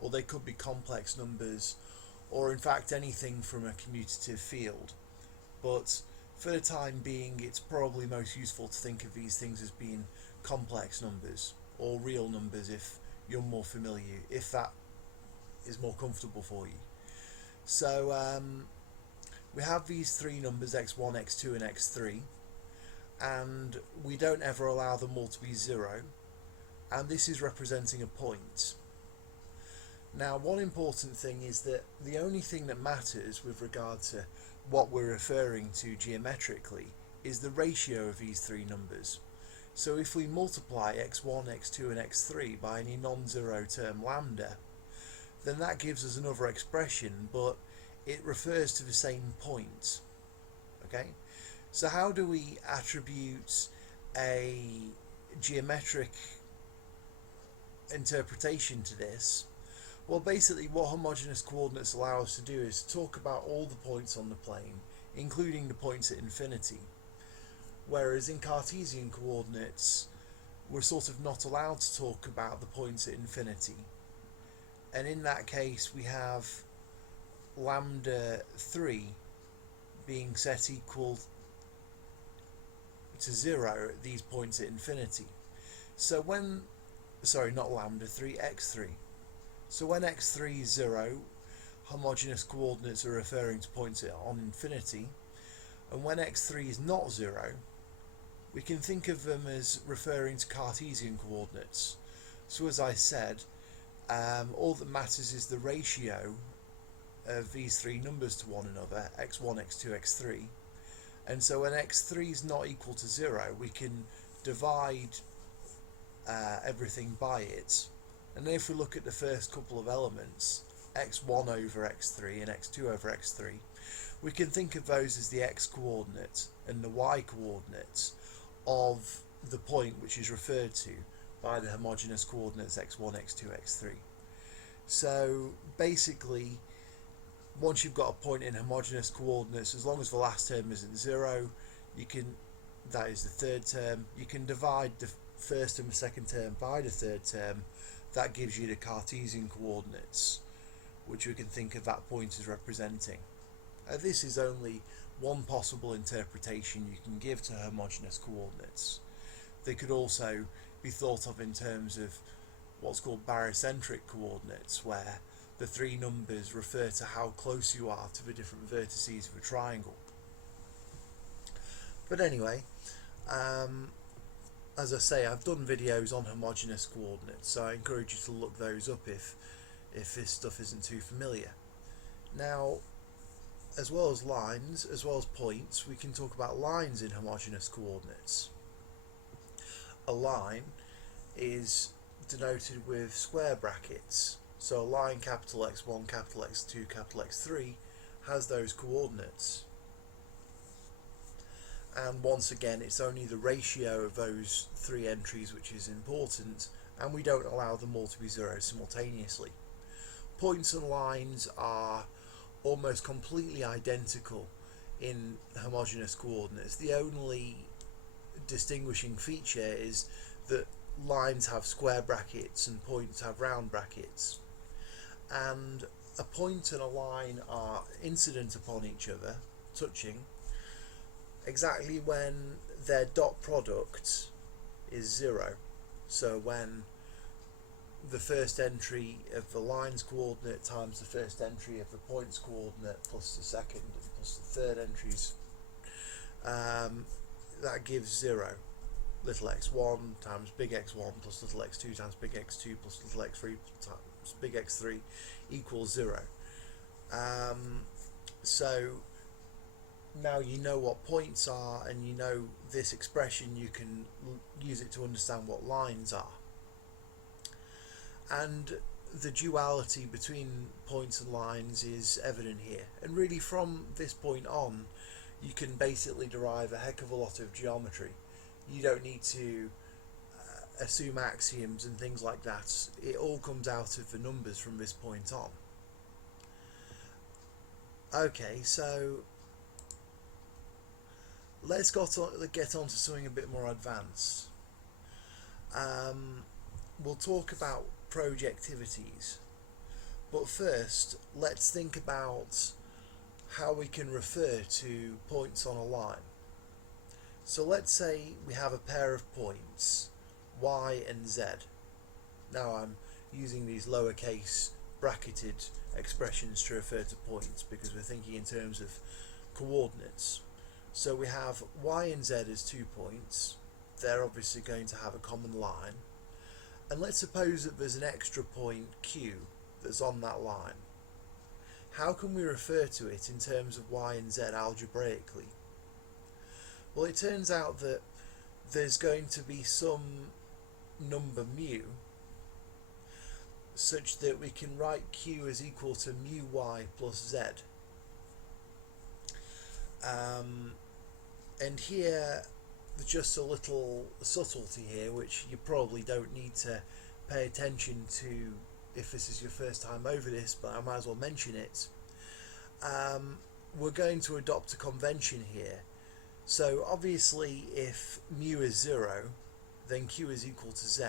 or they could be complex numbers, or in fact anything from a commutative field. But for the time being, it's probably most useful to think of these things as being complex numbers, or real numbers if you're more familiar, if that is more comfortable for you. So we have these three numbers, x1, x2 and x3, and we don't ever allow them all to be 0, and this is representing a point. Now, one important thing is that the only thing that matters with regard to what we're referring to geometrically is the ratio of these three numbers. So if we multiply x1, x2 and x3 by any non-zero term lambda, then that gives us another expression, but it refers to the same point. Okay, so how do we attribute a geometric interpretation to this? Well, basically what homogeneous coordinates allow us to do is talk about all the points on the plane, including the points at infinity. Whereas in Cartesian coordinates, we're sort of not allowed to talk about the points at infinity. And in that case, we have lambda 3 being set equal to 0 at these points at infinity. So when, sorry, not lambda 3, x3. So when x3 is 0, homogeneous coordinates are referring to points on infinity. And when x3 is not 0, we can think of them as referring to Cartesian coordinates. So as I said, all that matters is the ratio of these three numbers to one another, x1, x2, x3. And so when x3 is not equal to 0, we can divide everything by it. And then if we look at the first couple of elements, x1 over x3 and x2 over x3, we can think of those as the x coordinate and the y coordinates of the point which is referred to by the homogeneous coordinates x1, x2, x3. So basically, once you've got a point in homogeneous coordinates, as long as the last term isn't 0, you can, that is the third term, you can divide the first and the second term by the third term. That gives you the Cartesian coordinates, which we can think of that point as representing. This is only one possible interpretation you can give to homogeneous coordinates. They could also be thought of in terms of what's called barycentric coordinates, where the three numbers refer to how close you are to the different vertices of a triangle. But anyway, as I say, I've done videos on homogeneous coordinates, so I encourage you to look those up if this stuff isn't too familiar. Now, as well as lines, as well as points, we can talk about lines in homogeneous coordinates. A line is denoted with square brackets. So a line capital X1, capital X2, capital X3 has those coordinates. And once again, it's only the ratio of those three entries which is important, and we don't allow them all to be 0 simultaneously. Points and lines are almost completely identical in homogeneous coordinates. The only distinguishing feature is that lines have square brackets and points have round brackets. And a point and a line are incident upon each other, touching, exactly when their dot product is 0. So when the first entry of the line's coordinate times the first entry of the point's coordinate plus the second plus the third entries, that gives 0. Little x1 times big x1 plus little x2 times big x2 plus little x3 times big x3 equals 0. So now you know what points are, and you know this expression, you can use it to understand what lines are. And the duality between points and lines is evident here. And really from this point on, you can basically derive a heck of a lot of geometry. You don't need to assume axioms and things like that. It all comes out of the numbers from this point on. Okay, so let's get on to something a bit more advanced. We'll talk about projectivities, but first let's think about how we can refer to points on a line. So let's say we have a pair of points y and z. Now I'm using these lowercase bracketed expressions to refer to points because we're thinking in terms of coordinates. So we have y and z as 2 points. They're obviously going to have a common line. And let's suppose that there's an extra point q that's on that line. How can we refer to it in terms of y and z algebraically? Well, it turns out that there's going to be some number mu such that we can write q as equal to mu y plus z. And here, just a little subtlety here, which you probably don't need to pay attention to if this is your first time over this, but I might as well mention it. We're going to adopt a convention here. So obviously if mu is 0, then q is equal to z.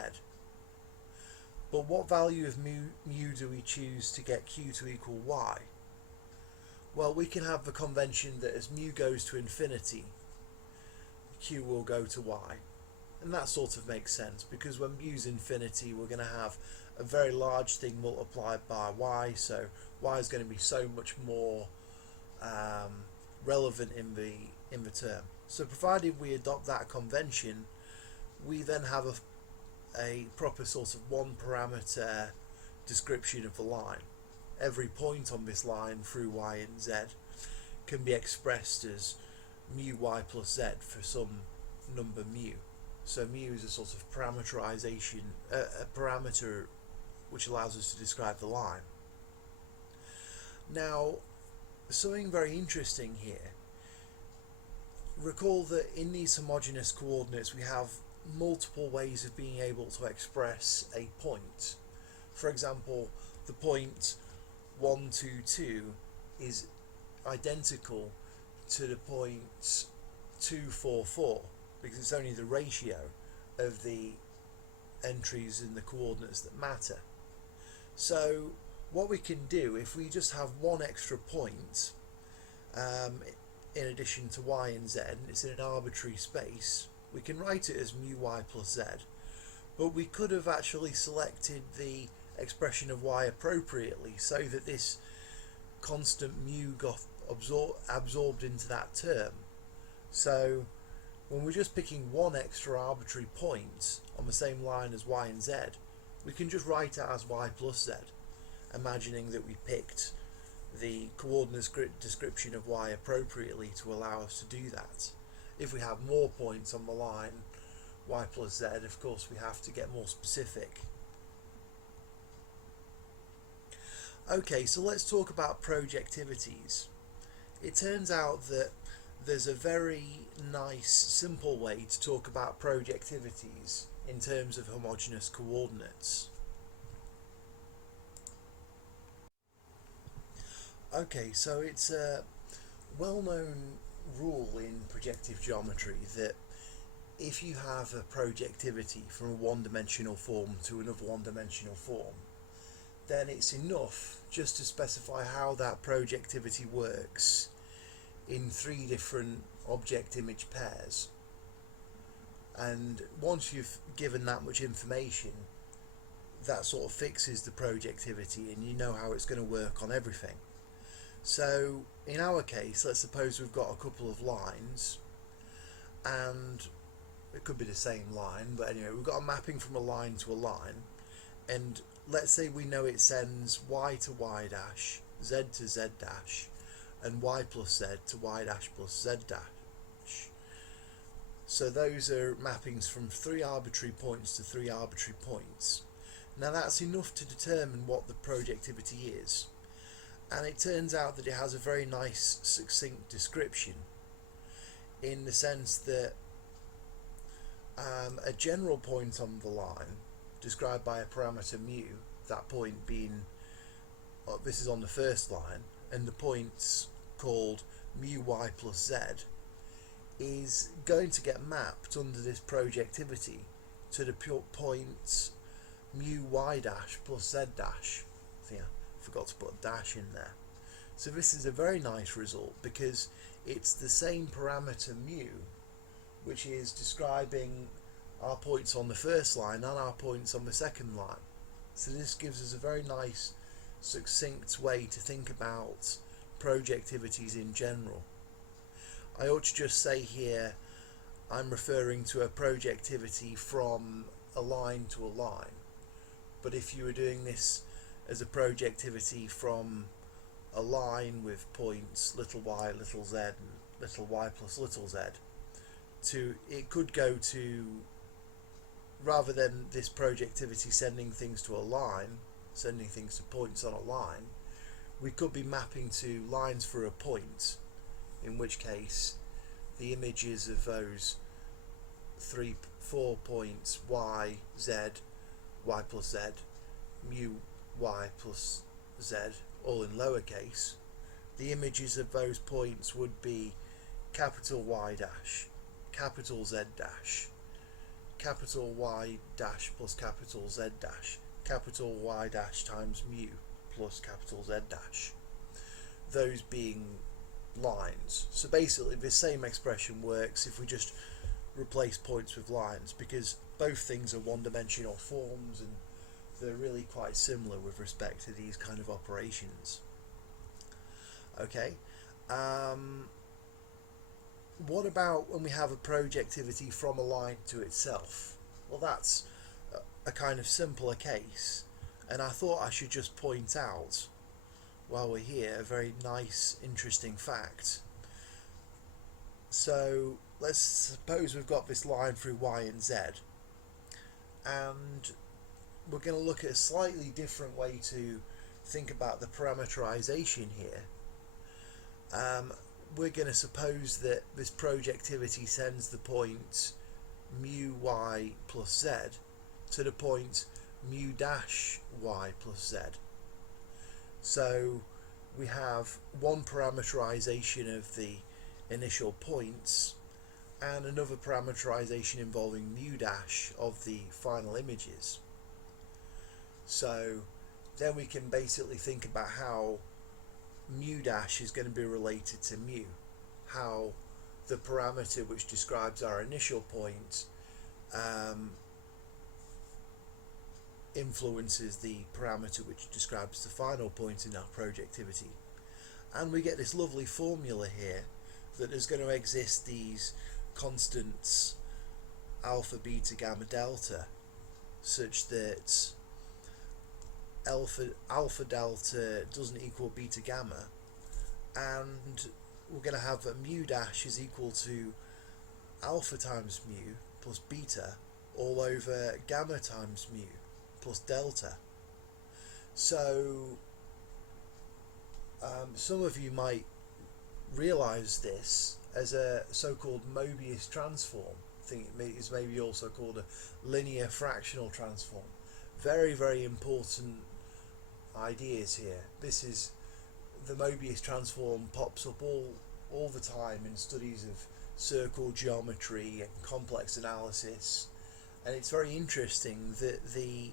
But what value of mu do we choose to get q to equal y? Well, we can have the convention that as mu goes to infinity, q will go to y. And that sort of makes sense, because when mu's infinity, we're going to have a very large thing multiplied by y, so y is going to be so much more relevant in the term. So provided we adopt that convention, we then have a proper sort of one parameter description of the line. Every point on this line through y and z can be expressed as mu y plus z for some number mu. So mu is a sort of parameterization, a parameter which allows us to describe the line. Now, something very interesting here. Recall that in these homogeneous coordinates we have multiple ways of being able to express a point. For example, the point 1, 2, 2 is identical to the point 2, 4, 4, because it's only the ratio of the entries in the coordinates that matter. So what we can do, if we just have one extra point in addition to y and z, and it's in an arbitrary space, we can write it as mu y plus z, but we could have actually selected the expression of y appropriately so that this constant mu got absorbed into that term. So when we're just picking one extra arbitrary point on the same line as y and z, we can just write it as y plus z, imagining that we picked the coordinate description of y appropriately to allow us to do that. If we have more points on the line y plus z, of course we have to get more specific. Okay, so let's talk about projectivities. It turns out that there's a very nice, simple way to talk about projectivities in terms of homogeneous coordinates. Okay, so it's a well-known rule in projective geometry that if you have a projectivity from a one-dimensional form to another one-dimensional form, then it's enough just to specify how that projectivity works in 3 different object image pairs. And once you've given that much information, that sort of fixes the projectivity and you know how it's going to work on everything. So in our case, let's suppose we've got a couple of lines, and it could be the same line, but anyway, we've got a mapping from a line to a line, and let's say we know it sends y to y dash, z to z dash, and y plus z to y dash plus z dash. So those are mappings from 3 arbitrary points to 3 arbitrary points. Now that's enough to determine what the projectivity is. And it turns out that it has a very nice, succinct description, in the sense that a general point on the line, described by a parameter mu, that point being, this is on the first line, and the point's called mu y plus z, is going to get mapped under this projectivity to the point mu y dash plus z dash. So yeah, forgot to put a dash in there. So this is a very nice result because it's the same parameter mu which is describing our points on the first line and our points on the second line. So this gives us a very nice, succinct way to think about projectivities in general. I ought to just say here I'm referring to a projectivity from a line to a line. But if you were doing this as a projectivity from a line with points little y, little z, and little y plus little z, it could go to, rather than this projectivity sending things to a line, sending things to points on a line, we could be mapping to lines for a point, in which case the images of those 4 points y, z, y plus z, mu y plus z, all in lowercase, the images of those points would be capital Y dash, capital Z dash, capital Y dash plus capital Z dash, capital Y dash times mu plus capital Z dash, those being lines. So basically the same expression works if we just replace points with lines, because both things are one-dimensional forms and they're really quite similar with respect to these kind of operations. Okay, what about when we have a projectivity from a line to itself? Well, that's a kind of simpler case, and I thought I should just point out, while we're here, a very nice, interesting fact. So let's suppose we've got this line through y and z, and we're going to look at a slightly different way to think about the parameterization here. We're going to suppose that this projectivity sends the point mu y plus z to the point mu dash y plus z. So we have one parameterization of the initial points and another parameterization involving mu dash of the final images. So then we can basically think about how mu dash is going to be related to mu, how the parameter which describes our initial point influences the parameter which describes the final point in our projectivity. And we get this lovely formula here that is going to exist these constants alpha, beta, gamma, delta, such that alpha delta doesn't equal beta gamma, and we're going to have that mu dash is equal to alpha times mu plus beta all over gamma times mu plus delta. So some of you might realize this as a so-called Mobius transform. I think it is maybe also called a linear fractional transform. Very, very important ideas here. This is, the Mobius transform pops up all the time in studies of circle geometry and complex analysis, and it's very interesting that the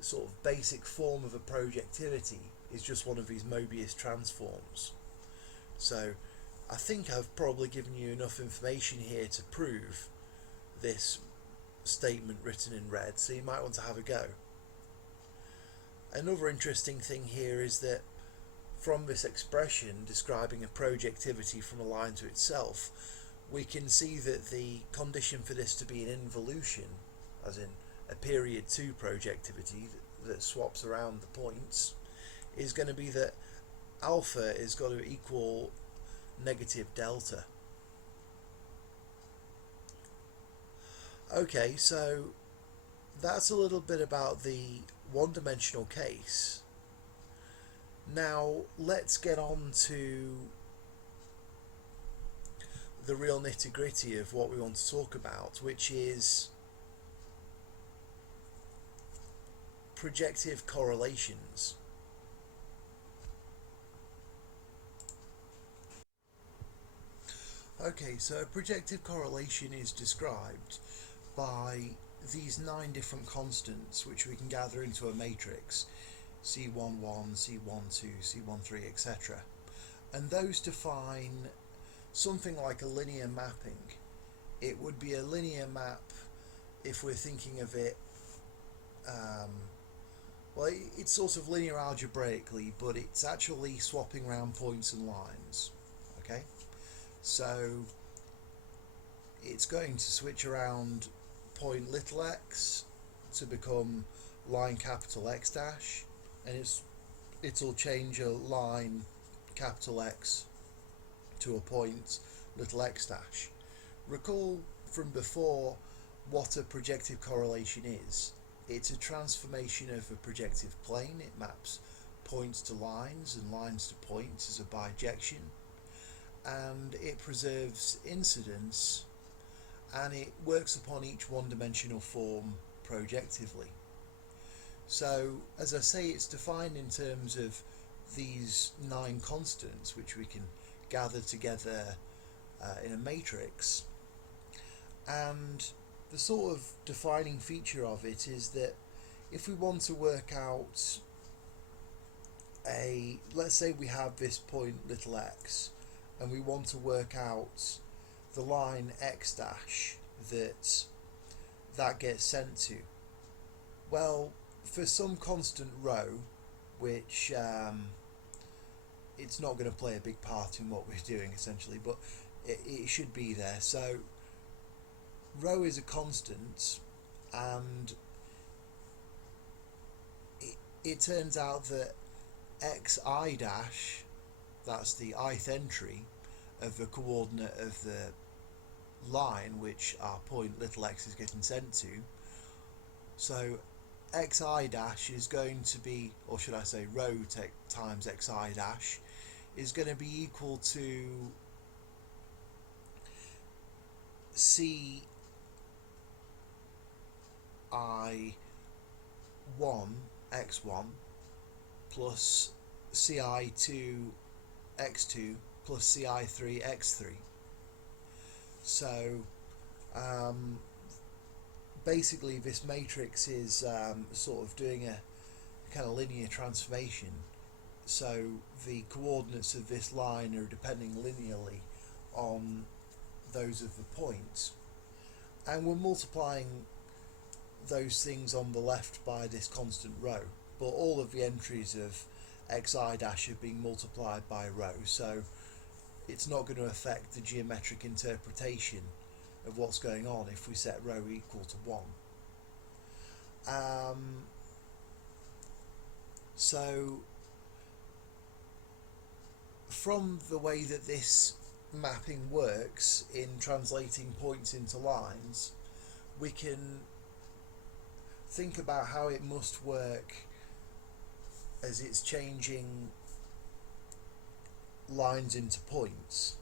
sort of basic form of a projectivity is just one of these Mobius transforms. So I think I've probably given you enough information here to prove this statement written in red, so you might want to have a go. Another interesting thing here is that from this expression describing a projectivity from a line to itself, we can see that the condition for this to be an involution, as in a period 2 projectivity that swaps around the points, is going to be that alpha is going to equal negative delta. Okay, so that's a little bit about the one-dimensional case. Now let's get on to the real nitty-gritty of what we want to talk about, which is projective correlations. Okay, so a projective correlation is described by these 9 different constants which we can gather into a matrix, C11, C12, C13, etc. And those define something like a linear mapping. It would be a linear map if we're thinking of it, well, it's sort of linear algebraically, but it's actually swapping around points and lines. Okay, So it's going to switch around point little x to become line capital X dash, and it'll change a line capital X to a point little x dash. Recall from before what a projective correlation is. It's a transformation of a projective plane. It maps points to lines and lines to points as a bijection, and it preserves incidence, and it works upon each one-dimensional form projectively. So, as I say, it's defined in terms of these 9 constants, which we can gather together in a matrix. And the sort of defining feature of it is that if we want to work out let's say we have this point little x, and we want to work out the line x dash that gets sent to, well, for some constant rho, which it's not going to play a big part in what we're doing essentially, but it should be there. So rho is a constant, and it turns out that xi dash, that's the ith entry of the coordinate of the line which our point little x is getting sent to. So xi dash is going to be, or should I say rho times xi dash is going to be equal to ci1 x1 plus ci2 x2 plus ci3 x3. So basically this matrix is sort of doing a kind of linear transformation. So the coordinates of this line are depending linearly on those of the points, and we're multiplying those things on the left by this constant rho, but all of the entries of xi dash are being multiplied by rho, so it's not going to affect the geometric interpretation of what's going on if we set rho equal to 1. So from the way that this mapping works in translating points into lines, we can think about how it must work as it's changing lines into points.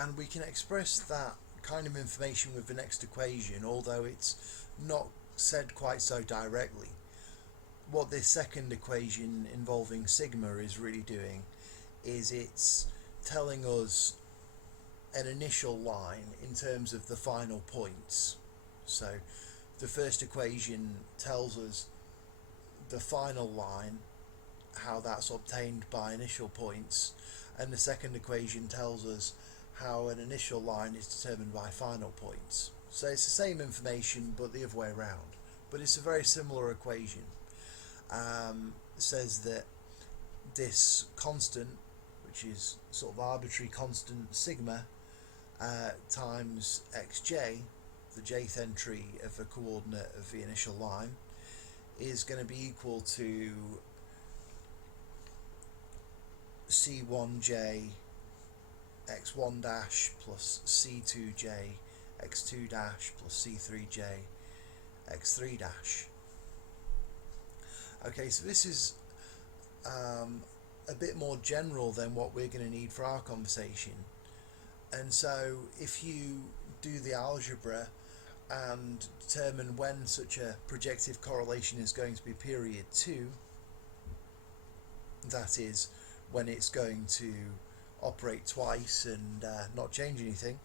And we can express that kind of information with the next equation, although it's not said quite so directly. What this second equation involving sigma is really doing is it's telling us an initial line in terms of the final points. So the first equation tells us the final line, how that's obtained by initial points, and the second equation tells us how an initial line is determined by final points. So it's the same information but the other way around, but it's a very similar equation. It says that this constant, which is sort of arbitrary constant sigma, times xj, the jth entry of the coordinate of the initial line, is going to be equal to c1j x1 dash plus c2j x2 dash plus c3j x3 dash. Okay, so this is a bit more general than what we're going to need for our conversation, and so if you do the algebra and determine when such a projective correlation is going to be period 2, that is when it's going to operate twice and not change anything.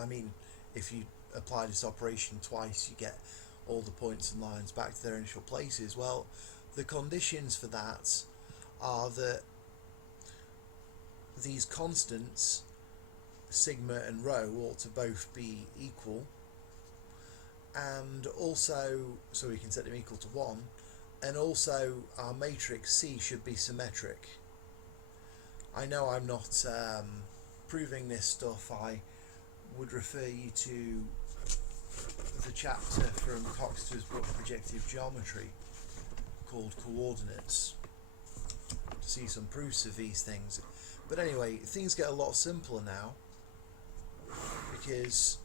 I mean, if you apply this operation twice, you get all the points and lines back to their initial places. Well, the conditions for that are that these constants sigma and rho ought to both be equal, and also, so we can set them equal to 1, and also our matrix C should be symmetric. I know I'm not proving this stuff. I would refer you to the chapter from Coxeter's book Projective Geometry called Coordinates to see some proofs of these things. But anyway, things get a lot simpler now, because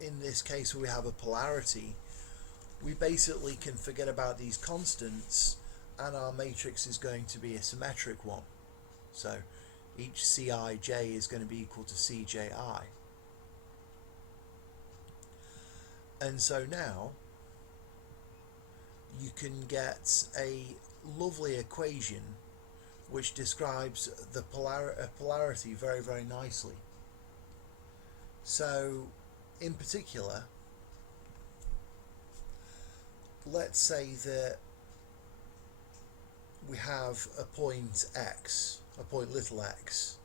in this case where we have a polarity, we basically can forget about these constants, and our matrix is going to be a symmetric one. So each Cij is going to be equal to Cji. And so now you can get a lovely equation which describes the polarity very, very nicely. So in particular, let's say that we have a point x, a point little x.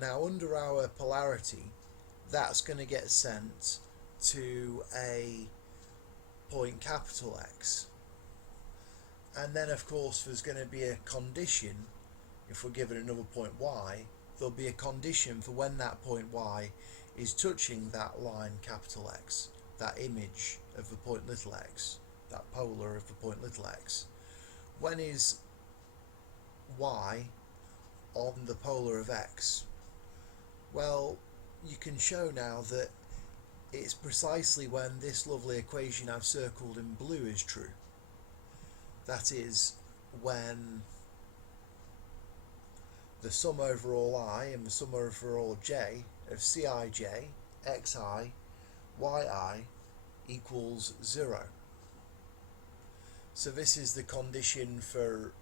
Now under our polarity, that's going to get sent to a point capital X. And then of course there's going to be a condition. If we're given another point y, there'll be a condition for when that point y is touching that line capital X, that image of the point little x, that polar of the point little x. When is y on the polar of x? Well, you can show now that it's precisely when this lovely equation I've circled in blue is true. That is, when the sum over all I and the sum over all j of Cij, xi, yi equals 0. So this is the condition for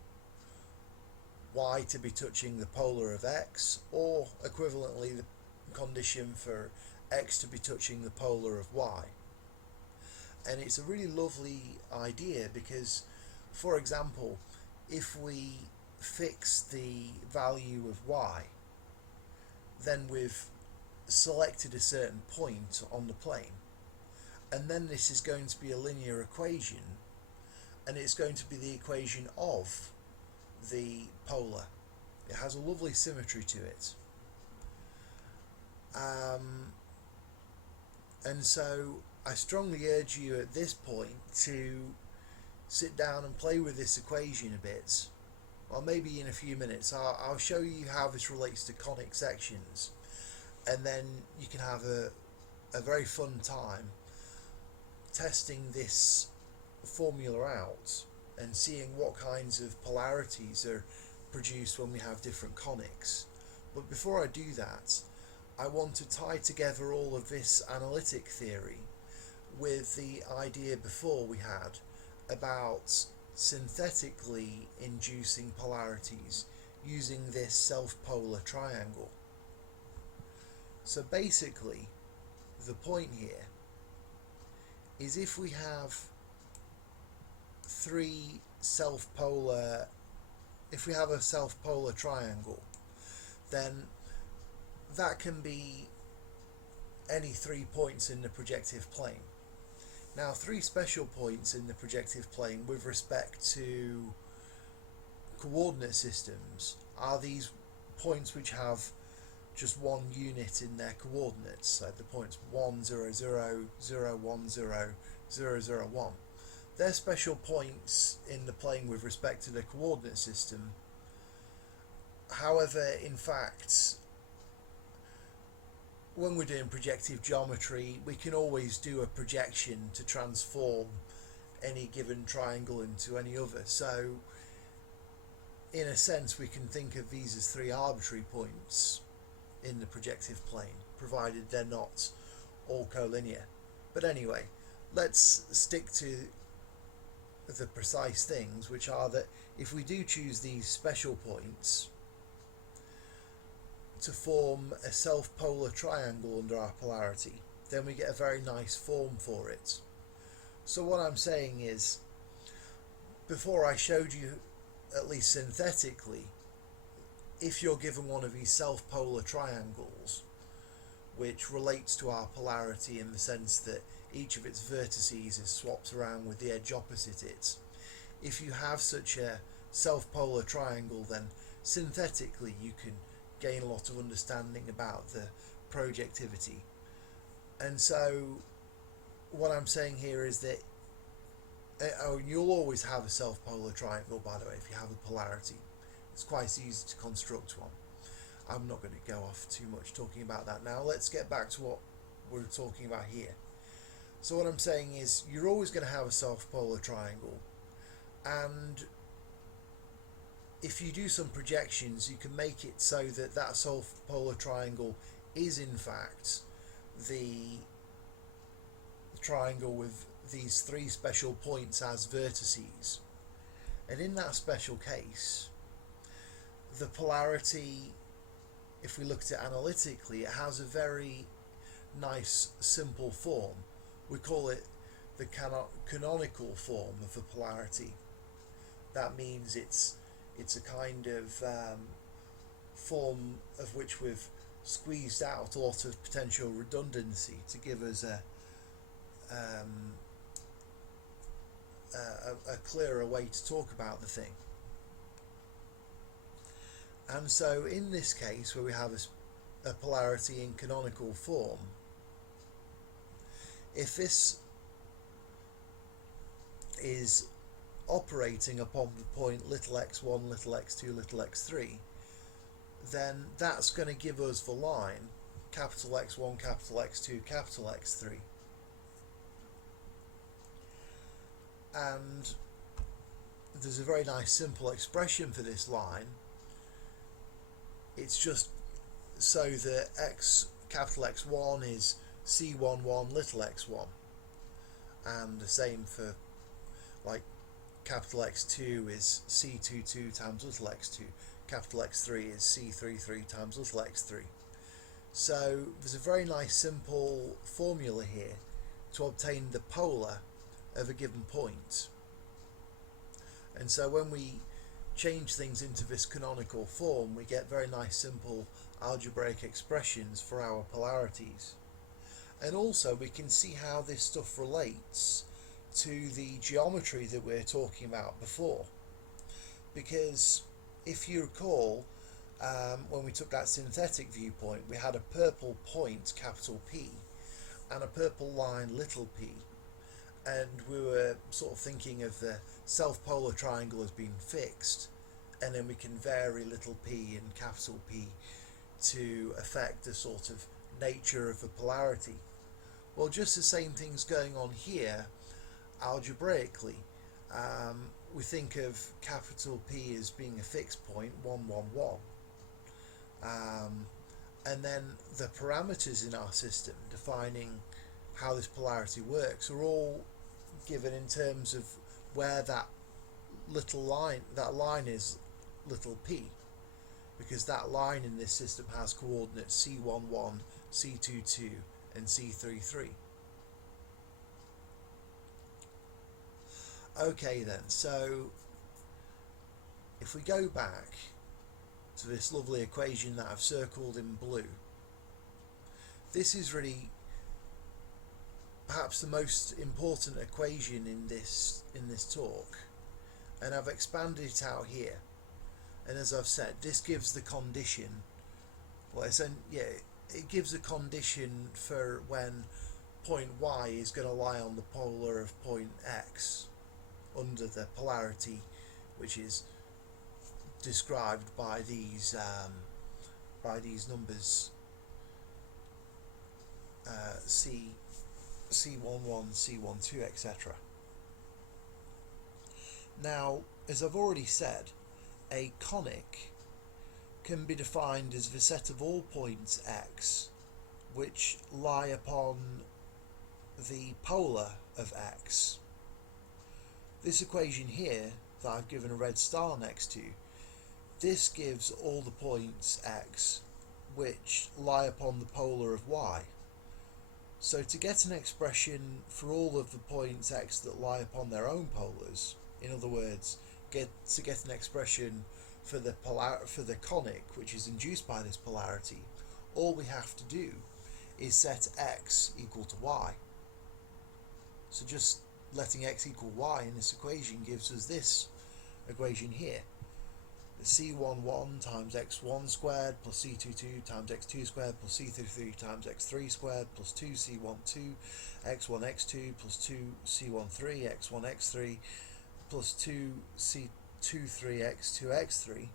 y to be touching the polar of x, or equivalently the condition for x to be touching the polar of y. And it's a really lovely idea because, for example, if we fix the value of y, then we've selected a certain point on the plane, and then this is going to be a linear equation, and it's going to be the equation of the polar. It has a lovely symmetry to it. And so I strongly urge you at this point to sit down and play with this equation a bit. Well, maybe in a few minutes I'll show you how this relates to conic sections, and then you can have a very fun time testing this formula out and seeing what kinds of polarities are produced when we have different conics. But before I do that, I want to tie together all of this analytic theory with the idea before we had about synthetically inducing polarities using this self-polar triangle. So basically, the point here is if we have if we have a self-polar triangle, then that can be any 3 points in the projective plane. Now, 3 special points in the projective plane with respect to coordinate systems are these points which have just one unit in their coordinates, so the points 1, 0, 0, 0, 1, 0, 0, 0, 1. They're special points in the plane with respect to the coordinate system. However, in fact, when we're doing projective geometry, we can always do a projection to transform any given triangle into any other. So, in a sense, we can think of these as 3 arbitrary points in the projective plane, provided they're not all collinear. But anyway, let's stick to the precise things, which are that if we do choose these special points to form a self-polar triangle under our polarity, then we get a very nice form for it. So what I'm saying is, before I showed you, at least synthetically, if you're given one of these self-polar triangles, which relates to our polarity in the sense that each of its vertices is swapped around with the edge opposite it, if you have such a self-polar triangle, then synthetically you can gain a lot of understanding about the projectivity. And so what I'm saying here is that you'll always have a self-polar triangle, by the way, if you have a polarity. It's quite easy to construct one. I'm not going to go off too much talking about that now. Let's get back to what we're talking about here. So what I'm saying is, you're always going to have a self-polar triangle, and if you do some projections, you can make it so that that self-polar triangle is in fact the triangle with these three special points as vertices. And in that special case, the polarity, if we look at it analytically, it has a very nice simple form. We call it the canonical form of the polarity. That means it's a kind of form of which we've squeezed out a lot of potential redundancy to give us a clearer way to talk about the thing. And so in this case, where we have a polarity in canonical form, if this is operating upon the point little x1, little x2, little x3, then that's going to give us the line capital X1, capital X2, capital X3. And there's a very nice simple expression for this line. It's just so that capital X1 is C11 little x1, and the same for like capital X2 is C22 times little x2, capital X3 is C33 times little x3. So there's a very nice simple formula here to obtain the polar of a given point. And so when we change things into this canonical form, we get very nice simple algebraic expressions for our polarities. And also we can see how this stuff relates to the geometry that we were talking about before. Because if you recall, when we took that synthetic viewpoint, we had a purple point, capital P, and a purple line, little p. And we were sort of thinking of the self-polar triangle as being fixed, and then we can vary little p and capital P to affect the sort of nature of the polarity. Well, just the same thing's going on here algebraically. We think of capital P as being a fixed point, 1, 1, 1. And then the parameters in our system defining how this polarity works are all given in terms of where that line is little p, because that line in this system has coordinates C11, C22 and C33. Okay then, so if we go back to this lovely equation that I've circled in blue, this is really perhaps the most important equation in this talk, and I've expanded it out here. And as I've said, this gives the condition, it gives a condition for when point Y is going to lie on the polar of point X under the polarity, which is described by these numbers C11, C12, etc. Now, as I've already said, a conic can be defined as the set of all points X which lie upon the polar of X. This equation here that I've given a red star next to, this gives all the points X which lie upon the polar of Y. So to get an expression for all of the points x that lie upon their own polars, in other words, get an expression for the conic which is induced by this polarity, all we have to do is set x equal to y. So just letting x equal y in this equation gives us this equation here. C11 times x1 squared plus C22 times x2 squared plus C33 times x3 squared plus 2C12 x1 x2 plus 2C13 x1 x3 plus 2C23 x2 x3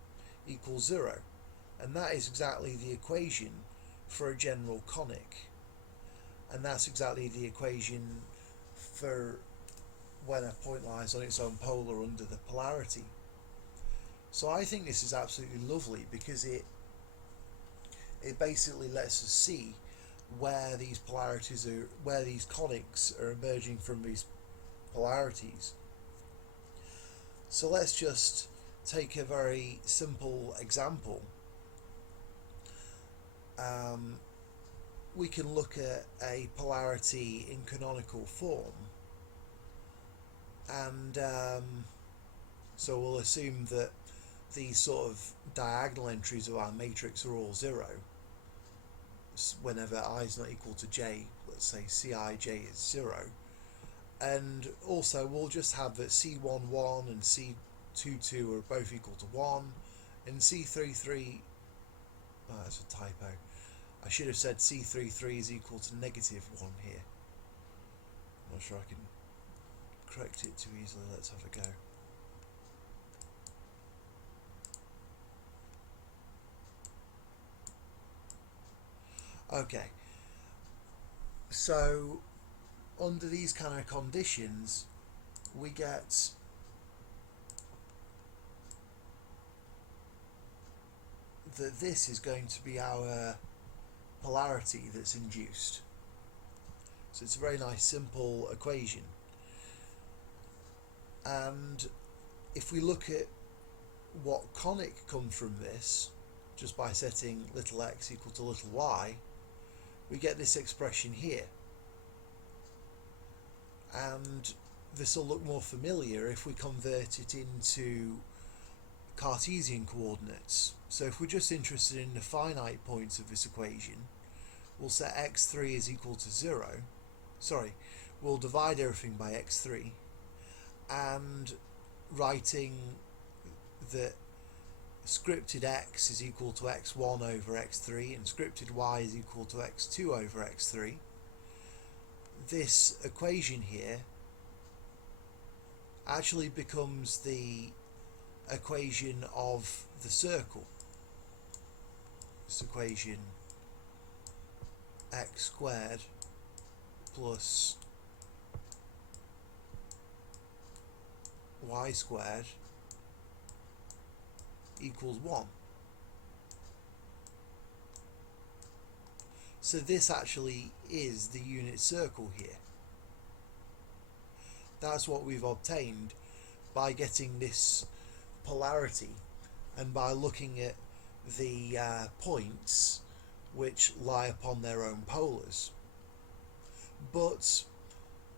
equals 0. And that is exactly the equation for a general conic. And that's exactly the equation for when a point lies on its own polar under the polarity. So I think this is absolutely lovely because it basically lets us see where these polarities are, where these conics are emerging from these polarities. So let's just take a very simple example. We can look at a polarity in canonical form, and so we'll assume that these sort of diagonal entries of our matrix are all 0 whenever I is not equal to j. Let's say Cij is 0, and also we'll just have that C11 and C22 are both equal to 1, and C33, oh, that's a typo, I should have said C33 is equal to negative 1 here. I'm not sure I can correct it too easily. Let's have a go. Okay, so under these kind of conditions we get that this is going to be our polarity that's induced. So it's a very nice simple equation, and if we look at what conic comes from this, just by setting little x equal to little y, we get this expression here. And this will look more familiar if we convert it into Cartesian coordinates. So if we're just interested in the finite points of this equation, we'll set x3 is equal to 0. Sorry, we'll divide everything by x3, and writing that scripted x is equal to x1 over x3 and scripted y is equal to x2 over x3, this equation here actually becomes the equation of the circle. This equation x squared plus y squared equals 1. So this actually is the unit circle here. That's what we've obtained by getting this polarity and by looking at the points which lie upon their own polars. But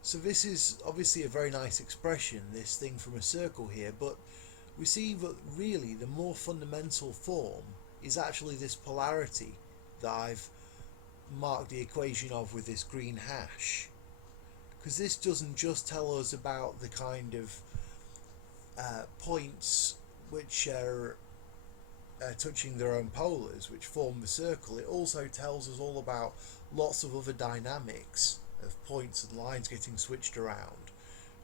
so this is obviously a very nice expression, this thing from a circle here, but we see that really the more fundamental form is actually this polarity that I've marked the equation of with this green hash, because this doesn't just tell us about the kind of points which are touching their own polars which form the circle. It also tells us all about lots of other dynamics of points and lines getting switched around,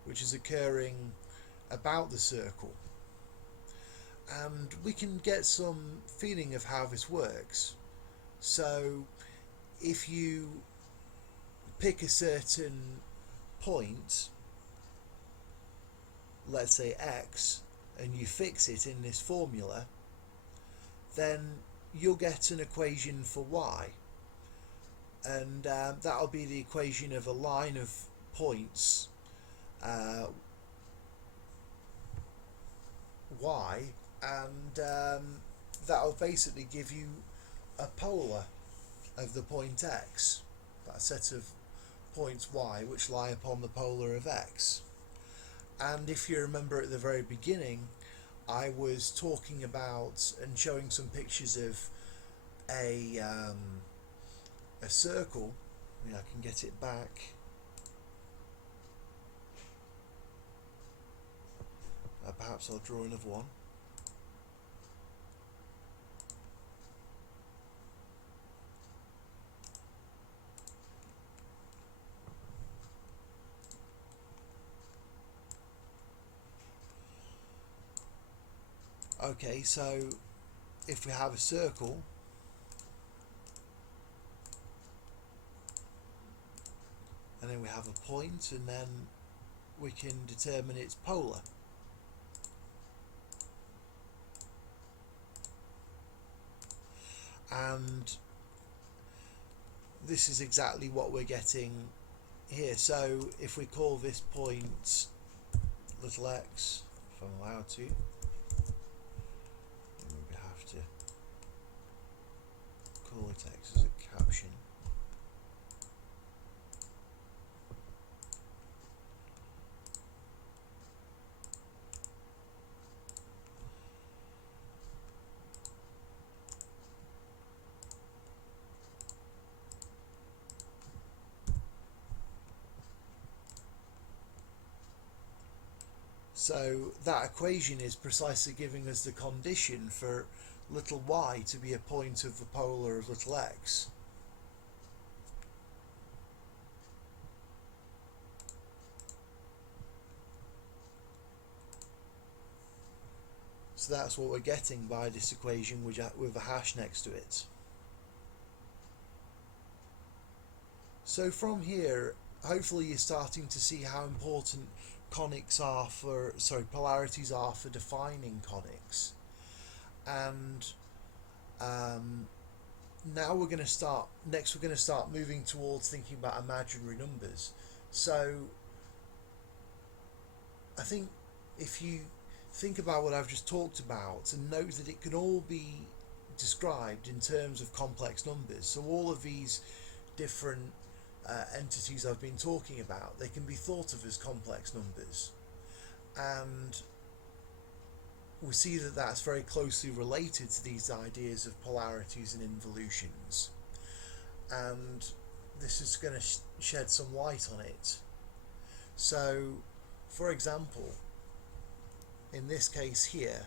which is occurring about the circle. And we can get some feeling of how this works. So if you pick a certain point, let's say x, and you fix it in this formula, then you'll get an equation for y, and that'll be the equation of a line of points y, and that'll basically give you a polar of the point x, that set of points y which lie upon the polar of x. And if you remember at the very beginning, I was talking about and showing some pictures of a circle. I mean, I can get it back. Perhaps I'll draw another one. Okay, so if we have a circle, and then we have a point, and then we can determine its polar. And this is exactly what we're getting here. So if we call this point little x, if I'm allowed to, we have to call it x as a caption. So that equation is precisely giving us the condition for little y to be a point of the polar of little x. So that's what we're getting by this equation with a hash next to it. So from here, hopefully you're starting to see how important polarities are for defining conics. And now we're going to start moving towards thinking about imaginary numbers. So I think if you think about what I've just talked about and note that it can all be described in terms of complex numbers, so all of these different entities I've been talking about, they can be thought of as complex numbers, and we see that that's very closely related to these ideas of polarities and involutions, and this is going to shed some light on it. So for example, in this case here,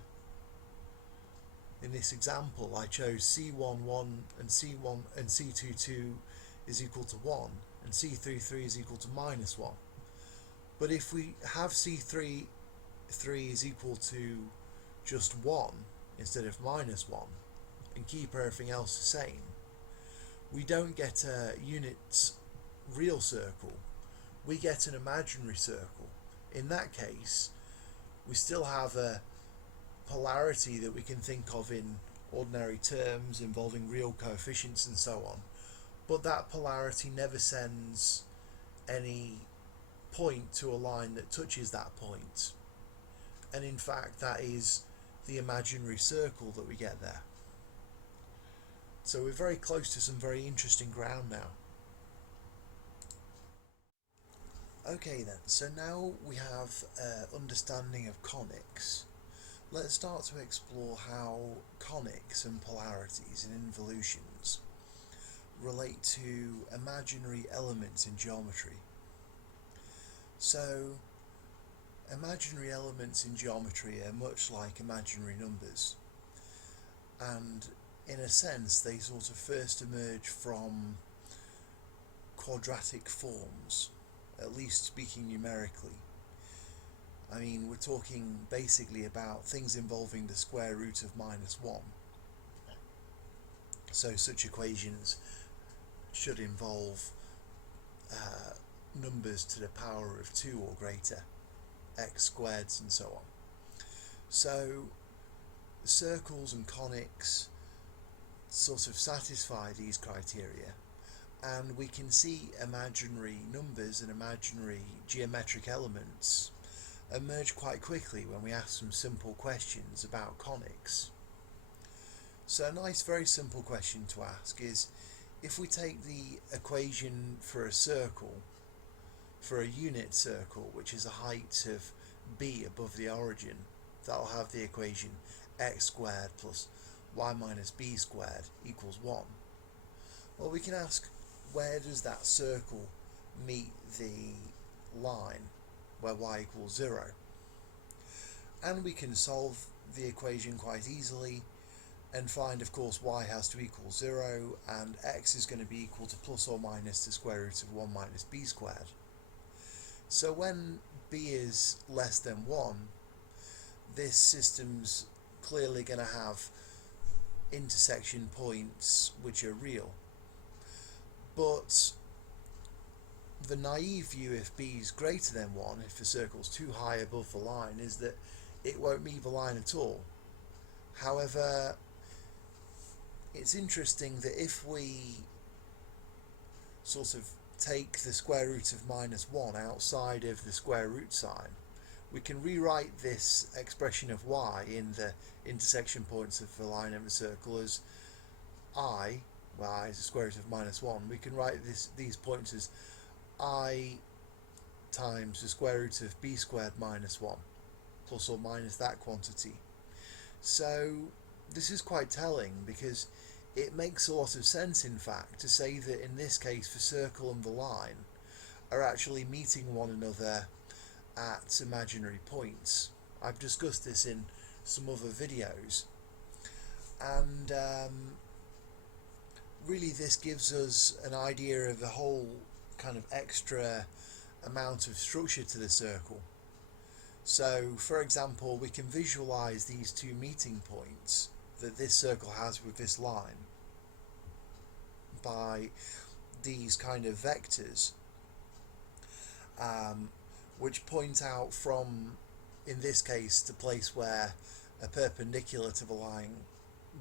in this example, I chose C11 and C1 and C22 is equal to 1 and C33 is equal to -1. But if we have C3 is equal to just 1 instead of -1 and keep everything else the same, we don't get a unit real circle, we get an imaginary circle. In that case, we still have a polarity that we can think of in ordinary terms involving real coefficients and so on, but that polarity never sends any point to a line that touches that point, and in fact that is the imaginary circle that we get there. So we're very close to some very interesting ground now. Okay then, so now we have understanding of conics. Let's start to explore how conics and polarities and involutions relate to imaginary elements in geometry. So imaginary elements in geometry are much like imaginary numbers, and in a sense they sort of first emerge from quadratic forms, at least speaking numerically. I mean, we're talking basically about things involving the square root of -1. So such equations should involve numbers to the power of 2 or greater, x squareds and so on. So circles and conics sort of satisfy these criteria, and we can see imaginary numbers and imaginary geometric elements emerge quite quickly when we ask some simple questions about conics. So a nice, very simple question to ask is, if we take the equation for a circle for a unit circle, which is a height of b above the origin, that'll have the equation x squared plus y minus b squared equals 1. Well, we can ask, where does that circle meet the line where y equals 0? And we can solve the equation quite easily and find, of course, y has to equal 0 and x is going to be equal to plus or minus the square root of 1 minus b squared. So when b is less than 1, this system's clearly going to have intersection points which are real. But the naive view, if b is greater than 1, if the circle's too high above the line, is that it won't meet the line at all. However, it's interesting that if we sort of take the square root of minus 1 outside of the square root sign, we can rewrite this expression of y in the intersection points of the line and the circle as I, well, I is the square root of minus 1. We can write these points as I times the square root of b squared minus 1, plus or minus that quantity. So this is quite telling, because it makes a lot of sense, in fact, to say that in this case the circle and the line are actually meeting one another at imaginary points. I've discussed this in some other videos, and really this gives us an idea of the whole kind of extra amount of structure to the circle. So, for example, we can visualize these two meeting points that this circle has with this line by these kind of vectors, which point out from, in this case, the place where a perpendicular to the line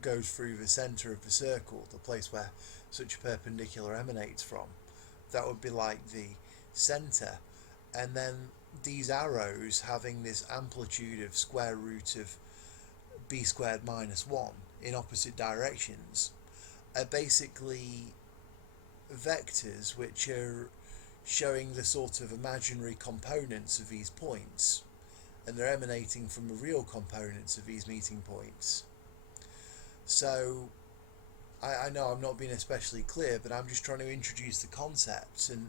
goes through the centre of the circle, the place where such a perpendicular emanates from. That would be like the centre, and then these arrows having this amplitude of square root of b squared minus 1 in opposite directions are basically vectors which are showing the sort of imaginary components of these points, and they're emanating from the real components of these meeting points. So I know I'm not being especially clear, but I'm just trying to introduce the concepts and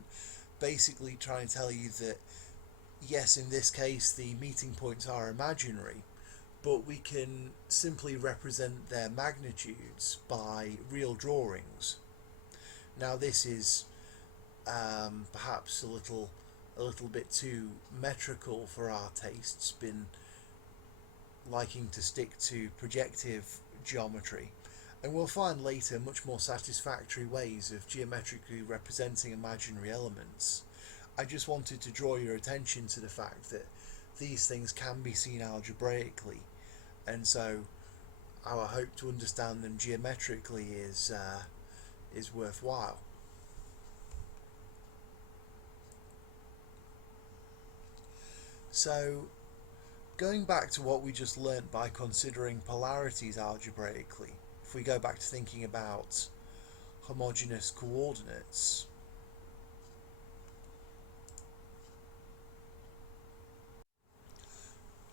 basically trying to tell you that yes, in this case the meeting points are imaginary, but we can simply represent their magnitudes by real drawings. Now this is perhaps a little bit too metrical for our tastes, been liking to stick to projective geometry, and we'll find later much more satisfactory ways of geometrically representing imaginary elements. I just wanted to draw your attention to the fact that these things can be seen algebraically, and so our hope to understand them geometrically is worthwhile. So, going back to what we just learnt by considering polarities algebraically, if we go back to thinking about homogeneous coordinates,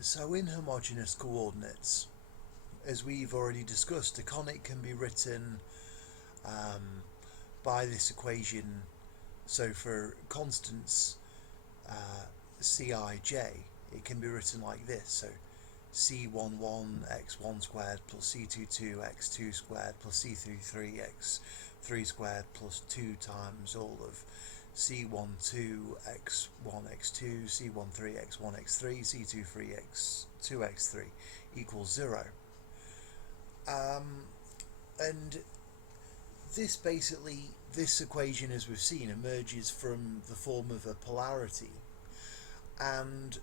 so in homogeneous coordinates, as we've already discussed, a conic can be written by this equation. So for constants Cij, it can be written like this. So C11 x1 squared plus C22 x2 squared plus C33 x3 squared plus 2 times all of C12 x1 x2, C13 x1 x3, C23 x2 x3 equals 0. And this basically, this equation, as we've seen, emerges from the form of a polarity, and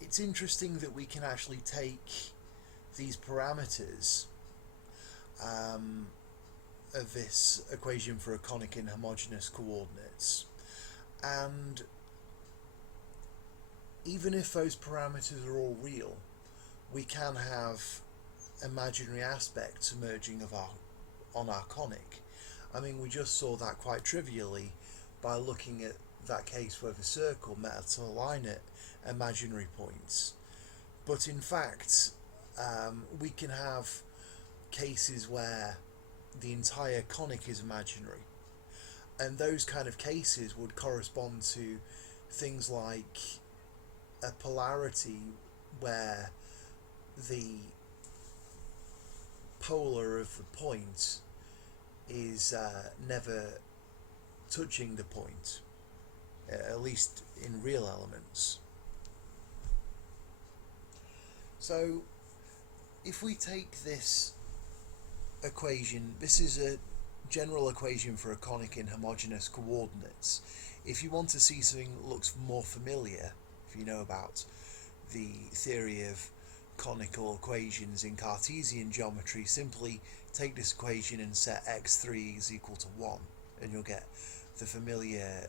it's interesting that we can actually take these parameters of this equation for a conic in homogeneous coordinates, and even if those parameters are all real, we can have imaginary aspects emerging on our conic. I mean, we just saw that quite trivially by looking at that case where the circle met to align at imaginary points. But in fact, we can have cases where the entire conic is imaginary, and those kind of cases would correspond to things like a polarity where the polar of the point is never touching the point, at least in real elements. So if we take this equation, this is a general equation for a conic in homogeneous coordinates. If you want to see something that looks more familiar, if you know about the theory of conical equations in Cartesian geometry, simply take this equation and set x3 is equal to 1, and you'll get the familiar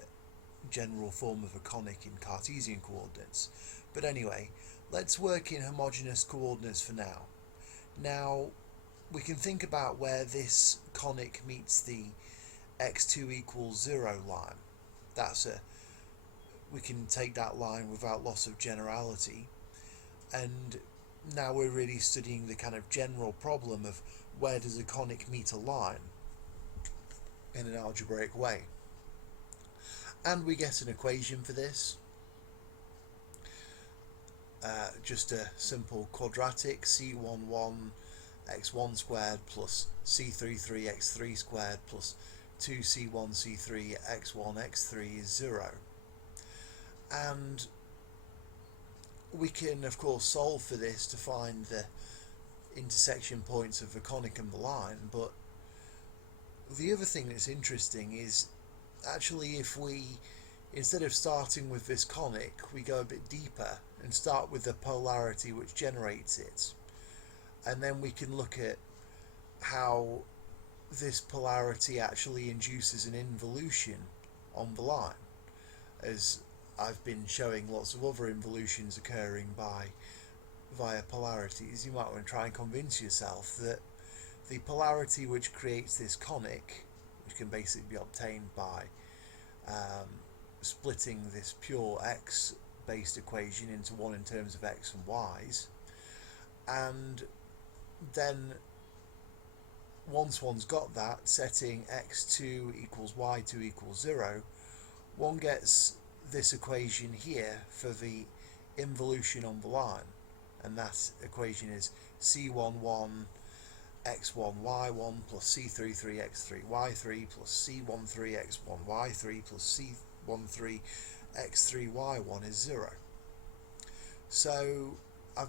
general form of a conic in Cartesian coordinates. But anyway, let's work in homogeneous coordinates for now. Now, we can think about where this conic meets the x2 equals 0 line. We can take that line without loss of generality, and now we're really studying the kind of general problem of where does a conic meet a line in an algebraic way. And we get an equation for this, just a simple quadratic c11 x1 squared plus c33 x3 squared plus 2c1 c3 x1 x3 is 0. And we can of course solve for this to find the intersection points of the conic and the line, but the other thing that's interesting is actually if we, instead of starting with this conic, we go a bit deeper and start with the polarity which generates it, and then we can look at how this polarity actually induces an involution on the line, as I've been showing lots of other involutions occurring via polarities. You might want to try and convince yourself that the polarity which creates this conic, which can basically be obtained by splitting this pure x based equation into one in terms of x and y's, and then once one's got that, setting x2 equals y2 equals 0, one gets this equation here for the involution on the line, and that equation is c11 x1 y1 plus c33 x3 y3 plus c13 x1 y3 plus c13 x3 y1 is 0. So I've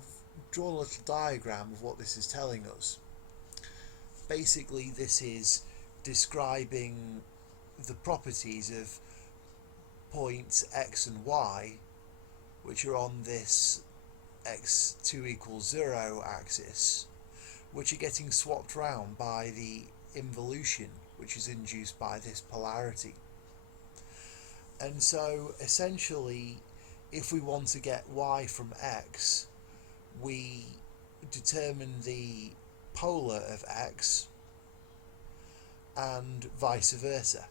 drawn a little diagram of what this is telling us. Basically, this is describing the properties of points x and y which are on this x2 equals 0 axis, which are getting swapped round by the involution which is induced by this polarity. And so essentially, if we want to get y from x, we determine the polar of x and vice versa.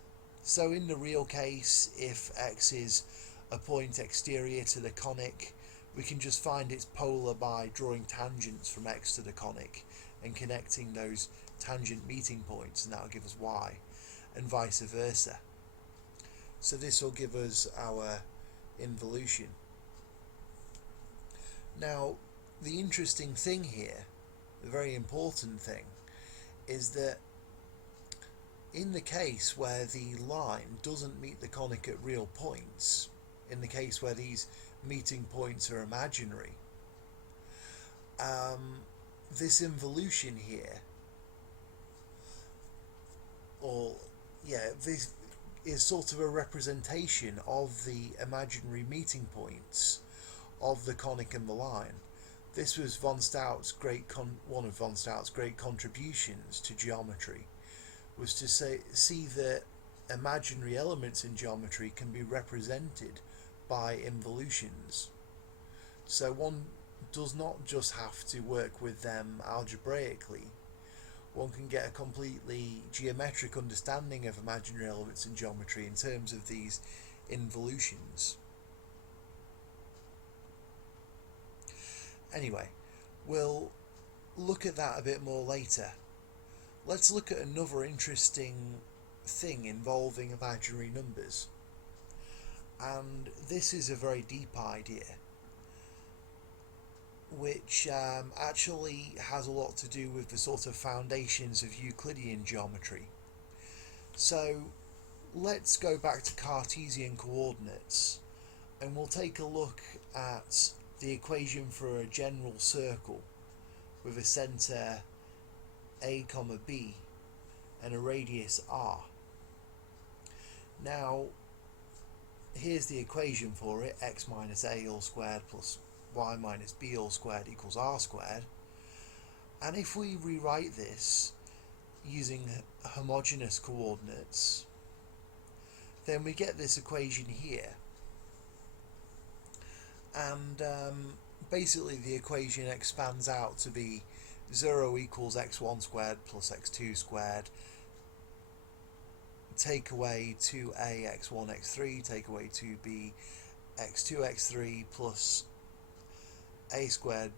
So in the real case, if x is a point exterior to the conic, we can just find its polar by drawing tangents from x to the conic and connecting those tangent meeting points, and that will give us y, and vice versa. So this will give us our involution. Now, the interesting thing here, the very important thing, is that in the case where the line doesn't meet the conic at real points, in the case where these meeting points are imaginary, this involution here, this is sort of a representation of the imaginary meeting points of the conic and the line. This was one of von Stout's great contributions to geometry, was to see that imaginary elements in geometry can be represented by involutions. So one does not just have to work with them algebraically. One can get a completely geometric understanding of imaginary elements in geometry in terms of these involutions. Anyway, we'll look at that a bit more later. Let's look at another interesting thing involving imaginary numbers. And this is a very deep idea, which actually has a lot to do with the sort of foundations of Euclidean geometry. So let's go back to Cartesian coordinates, and we'll take a look at the equation for a general circle with a centre a, b and a radius r. Now, here's the equation for it: x minus a all squared plus y minus b all squared equals r squared. And if we rewrite this using homogeneous coordinates, then we get this equation here. And basically the equation expands out to be 0 equals x1 squared plus x2 squared, take away 2a x1 x3, take away 2b x2 x3 plus a squared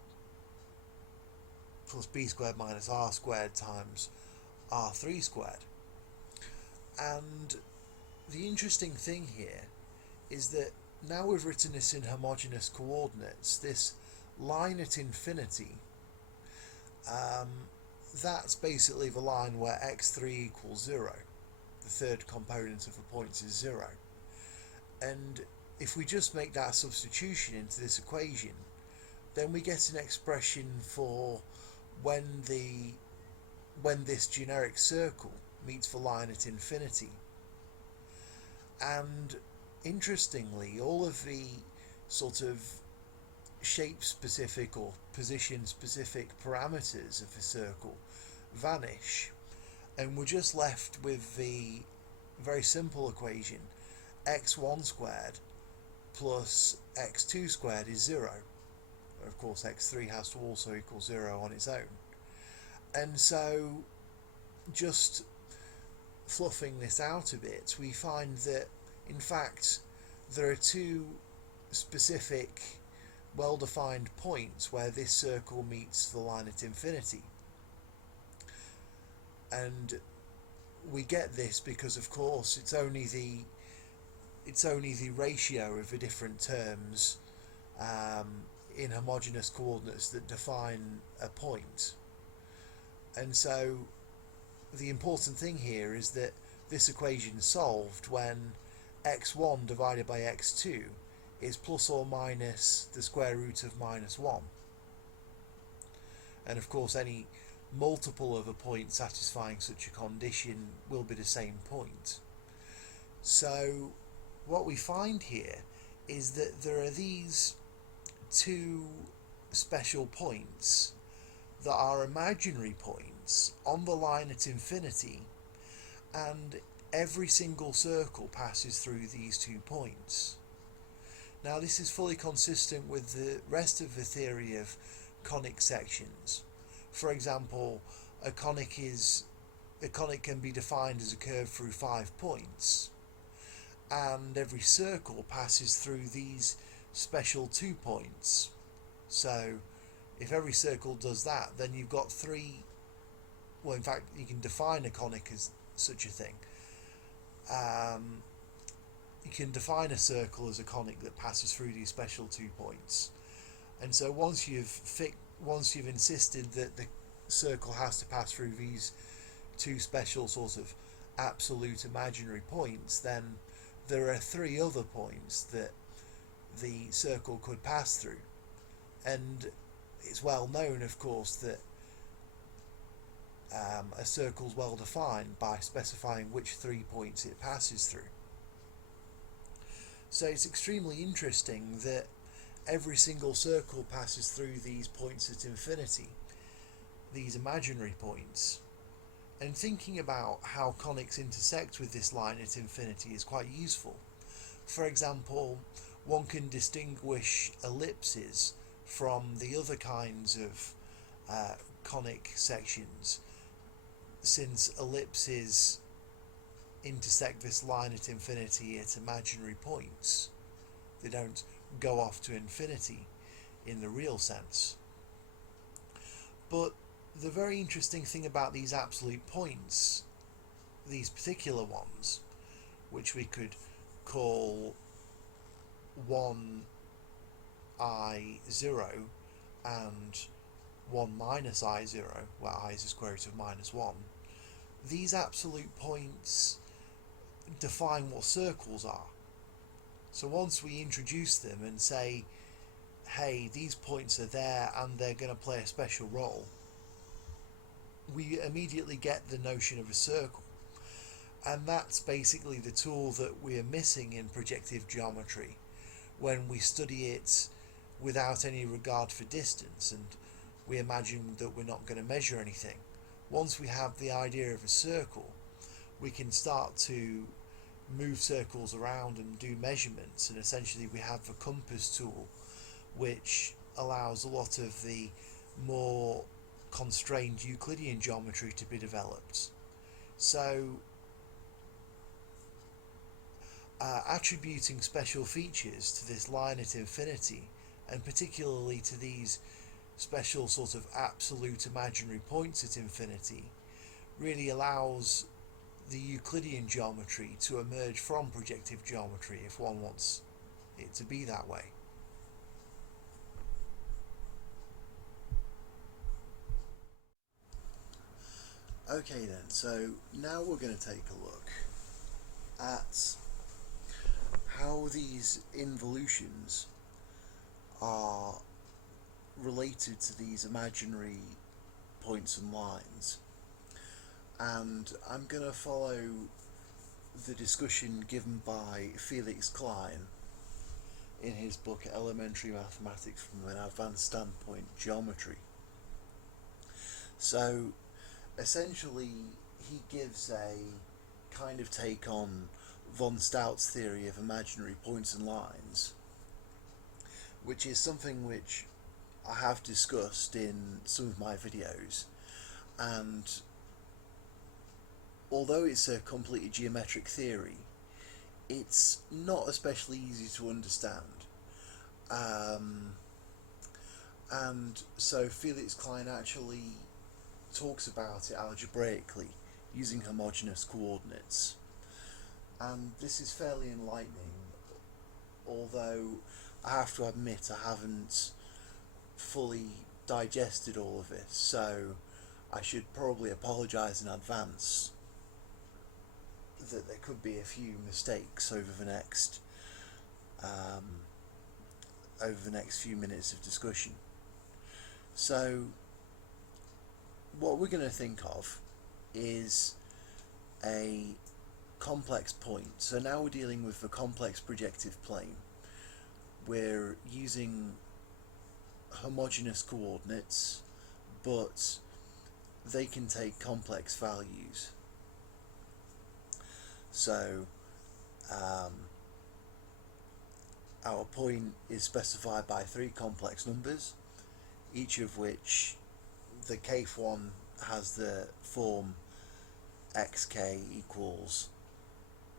plus b squared minus r squared times r3 squared. And the interesting thing here is that now we've written this in homogeneous coordinates, this line at infinity, that's basically the line where x3 equals 0. The third component of the points is 0. And if we just make that substitution into this equation, then we get an expression for when this generic circle meets the line at infinity. And interestingly, all of the sort of shape specific or position specific parameters of the circle vanish, and we're just left with the very simple equation x1 squared plus x2 squared is 0. Of course, x3 has to also equal 0 on its own. And so, just fluffing this out a bit, we find that in fact there are two specific well-defined points where this circle meets the line at infinity. And we get this because, of course, it's only the ratio of the different terms in homogeneous coordinates that define a point. And so the important thing here is that this equation is solved when x1 divided by x2 is plus or minus the square root of minus 1. And of course any multiple of a point satisfying such a condition will be the same point. So what we find here is that there are these two special points that are imaginary points on the line at infinity, and every single circle passes through these 2 points. Now this is fully consistent with the rest of the theory of conic sections. For example, a conic can be defined as a curve through 5 points, and every circle passes through these special 2 points. So if every circle does that, then you've got 3, well, in fact you can define a conic as such a thing. You can define a circle as a conic that passes through these special 2 points. And so once you've insisted that the circle has to pass through these 2 special sort of absolute imaginary points, then there are 3 other points that the circle could pass through. And it's well known, of course, that a circle is well defined by specifying which 3 points it passes through. So it's extremely interesting that every single circle passes through these points at infinity, these imaginary points. And thinking about how conics intersect with this line at infinity is quite useful. For example, one can distinguish ellipses from the other kinds of conic sections, since ellipses intersect this line at infinity at imaginary points. They don't go off to infinity in the real sense. But the very interesting thing about these absolute points, these particular ones, which we could call 1 I0 and 1 minus I0, where I is the square root of minus 1, these absolute points define what circles are. So once we introduce them and say, hey, these points are there and they're going to play a special role, we immediately get the notion of a circle. And that's basically the tool that we're missing in projective geometry when we study it without any regard for distance and we imagine that we're not going to measure anything. Once we have the idea of a circle, we can start to move circles around and do measurements, and essentially we have a compass tool which allows a lot of the more constrained Euclidean geometry to be developed. So attributing special features to this line at infinity, and particularly to these special sort of absolute imaginary points at infinity, really allows the Euclidean geometry to emerge from projective geometry if one wants it to be that way. Okay then, so now we're going to take a look at how these involutions are related to these imaginary points and lines, and I'm going to follow the discussion given by Felix Klein in his book Elementary Mathematics from an Advanced Standpoint, Geometry. So essentially he gives a kind of take on von Stout's theory of imaginary points and lines, which is something which I have discussed in some of my videos, and although it's a completely geometric theory, it's not especially easy to understand. And so Felix Klein actually talks about it algebraically using homogeneous coordinates, and this is fairly enlightening, although I have to admit I haven't fully digested all of it, so I should probably apologise in advance that there could be a few mistakes over the next few minutes of discussion. So what we're going to think of is a complex point. So now we're dealing with the complex projective plane. We're using homogeneous coordinates, but they can take complex values. So our point is specified by three complex numbers, each of which, the kth one has the form xk equals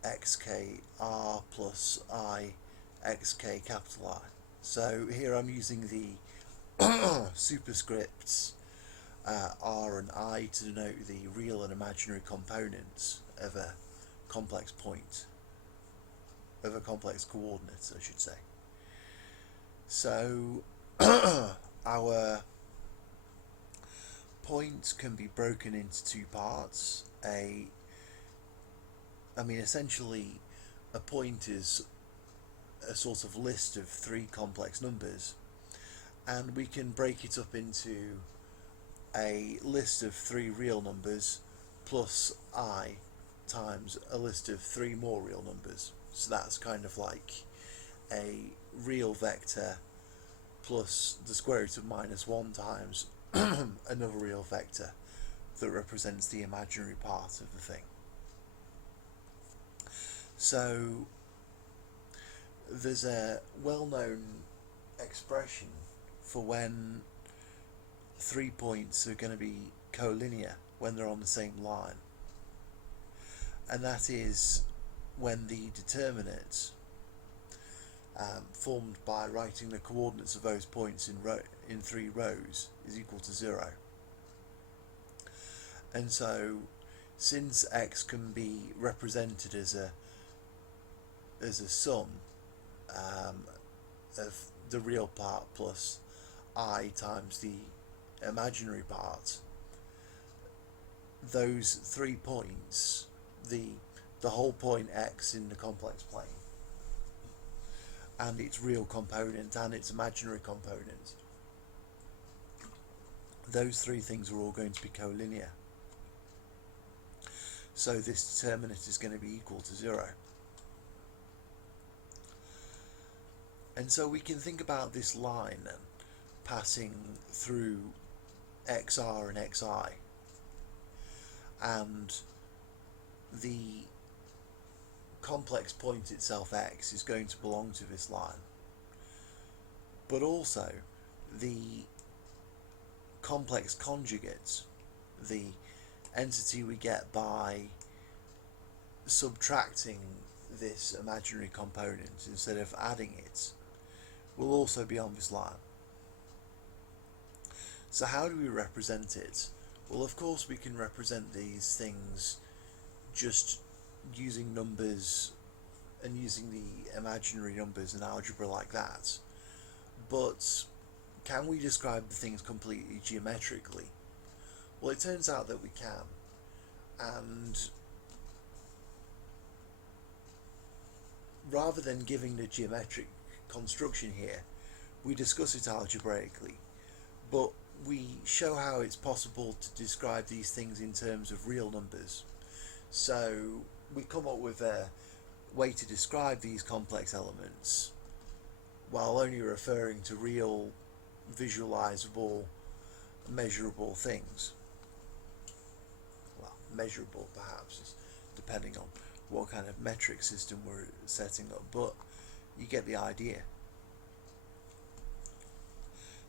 xkr plus I xk capital I. So here I'm using the superscripts r and I to denote the real and imaginary components of a complex point, of a complex coordinate, I should say. So our point can be broken into two parts. Essentially a point is a sort of list of three complex numbers, and we can break it up into a list of three real numbers plus I times a list of three more real numbers. So that's kind of like a real vector plus the square root of minus 1 times another real vector that represents the imaginary part of the thing. So there's a well-known expression for when 3 points are going to be collinear when they're on the same line, and that is when the determinant formed by writing the coordinates of those points in 3 rows is equal to 0. And so, since x can be represented as a sum of the real part plus I times the imaginary part, those 3 points, the whole point x in the complex plane and its real component and its imaginary component, those 3 things are all going to be collinear. So this determinant is going to be equal to 0. And so we can think about this line then, passing through xr and xi, and the complex point itself x is going to belong to this line, but also the complex conjugate, the entity we get by subtracting this imaginary component instead of adding it, will also be on this line. So how do we represent it? Well, of course we can represent these things just using numbers and using the imaginary numbers in algebra like that, but can we describe the things completely geometrically? Well, it turns out that we can, and rather than giving the geometric construction here, we discuss it algebraically, but we show how it's possible to describe these things in terms of real numbers. So we come up with a way to describe these complex elements while only referring to real, visualizable, measurable things. Well, measurable perhaps, depending on what kind of metric system we're setting up, but you get the idea.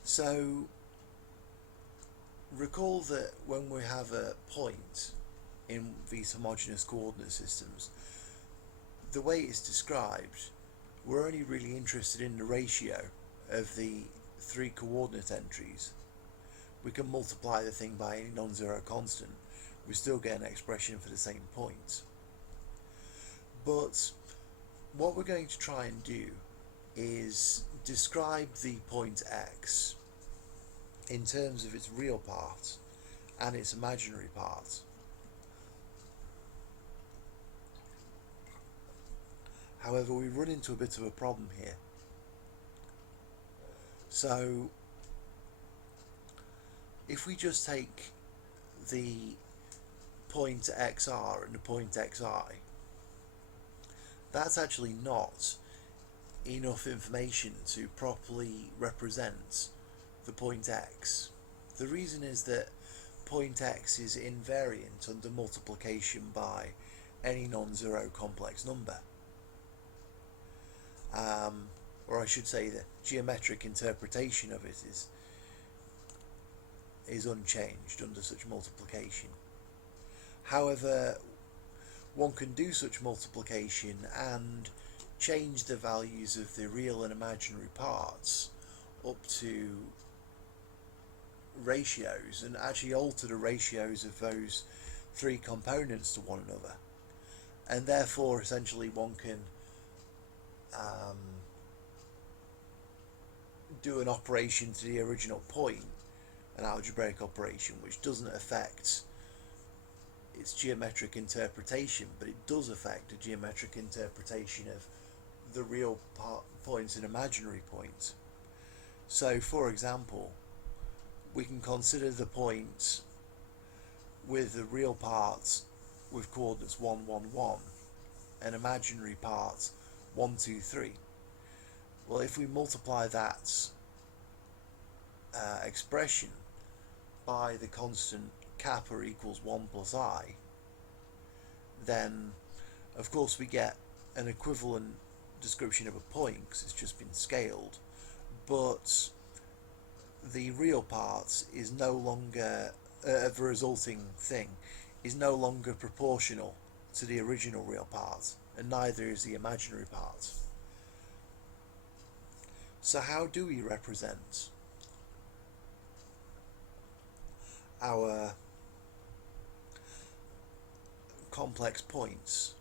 So recall that when we have a point in these homogeneous coordinate systems, the way it's described, we're only really interested in the ratio of the 3 coordinate entries. We can multiply the thing by any non-zero constant, we still get an expression for the same point. But what we're going to try and do is describe the point x in terms of its real part and its imaginary part. However, we run into a bit of a problem here. So if we just take the point xr and the point xi, that's actually not enough information to properly represent the point x. The reason is that point x is invariant under multiplication by any non-zero complex number. Or I should say the geometric interpretation of it is unchanged under such multiplication. However, one can do such multiplication and change the values of the real and imaginary parts up to ratios and actually alter the ratios of those 3 components to one another, and therefore essentially one can do an operation to the original point, an algebraic operation, which doesn't affect its geometric interpretation, but it does affect the geometric interpretation of the real points and imaginary points. So for example, we can consider the point with the real part with coordinates 1, 1, 1 and imaginary part 1, 2, 3. Well, if we multiply that expression by the constant kappa equals 1 plus I, then of course we get an equivalent description of a point because it's just been scaled, but the real part is no longer, the resulting thing is no longer proportional to the original real part, and neither is the imaginary part. So how do we represent our complex points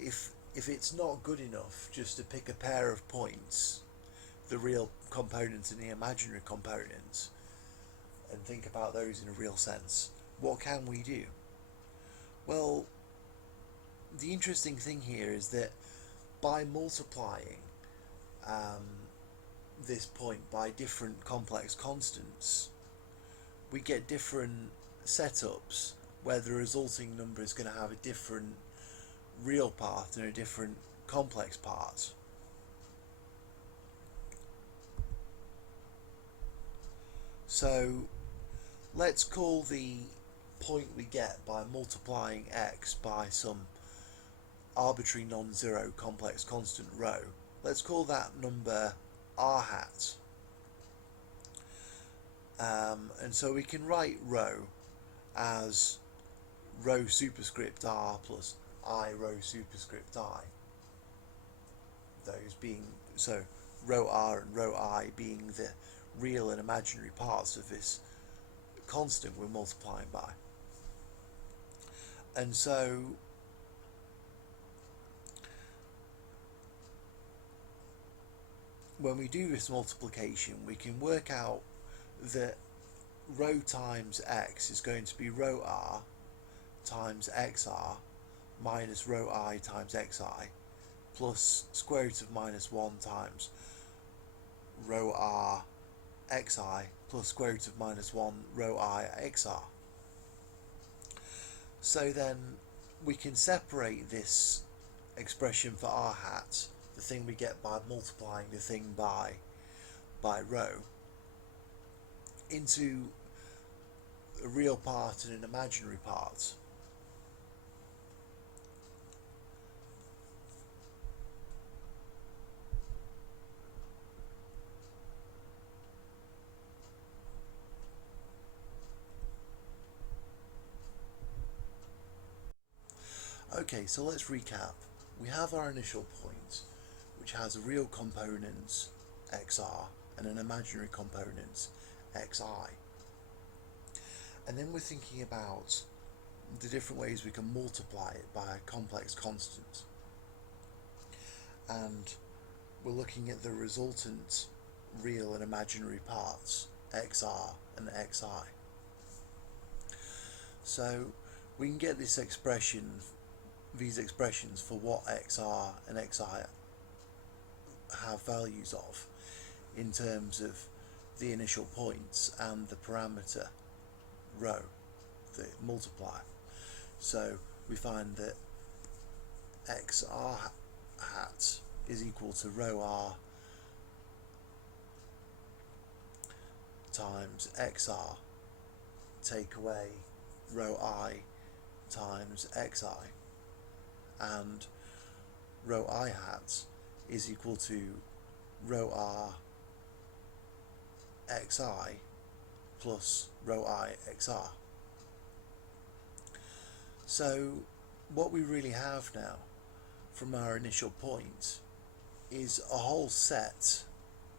if it's not good enough just to pick a pair of points, the real components and the imaginary components, and think about those in a real sense? What can we do? Well, the interesting thing here is that by multiplying this point by different complex constants, we get different setups where the resulting number is going to have a different real part and a different complex part. So let's call the point we get by multiplying x by some arbitrary non-zero complex constant rho, let's call that number r hat. And so we can write rho as rho superscript r plus I rho superscript I. Those being, so rho r and rho I being the real and imaginary parts of this constant we're multiplying by. And so when we do this multiplication, we can work out that rho times x is going to be rho r times xr minus rho I times xi plus square root of minus 1 times rho r xi plus square root of minus 1 rho I xr. So then we can separate this expression for r hat, the thing we get by multiplying the thing by rho, into a real part and an imaginary part. Okay, so let's recap. We have our initial point, which has a real component xr and an imaginary component xi. And then we're thinking about the different ways we can multiply it by a complex constant. And we're looking at the resultant real and imaginary parts, xr and xi. So we can get this expression, these expressions for what xr and xi have values of in terms of the initial points and the parameter rho, the multiplier. So we find that xr hat is equal to rho r times xr, take away rho I times xi, and rho I hat is equal to rho r xi plus rho I xr. So what we really have now from our initial point is a whole set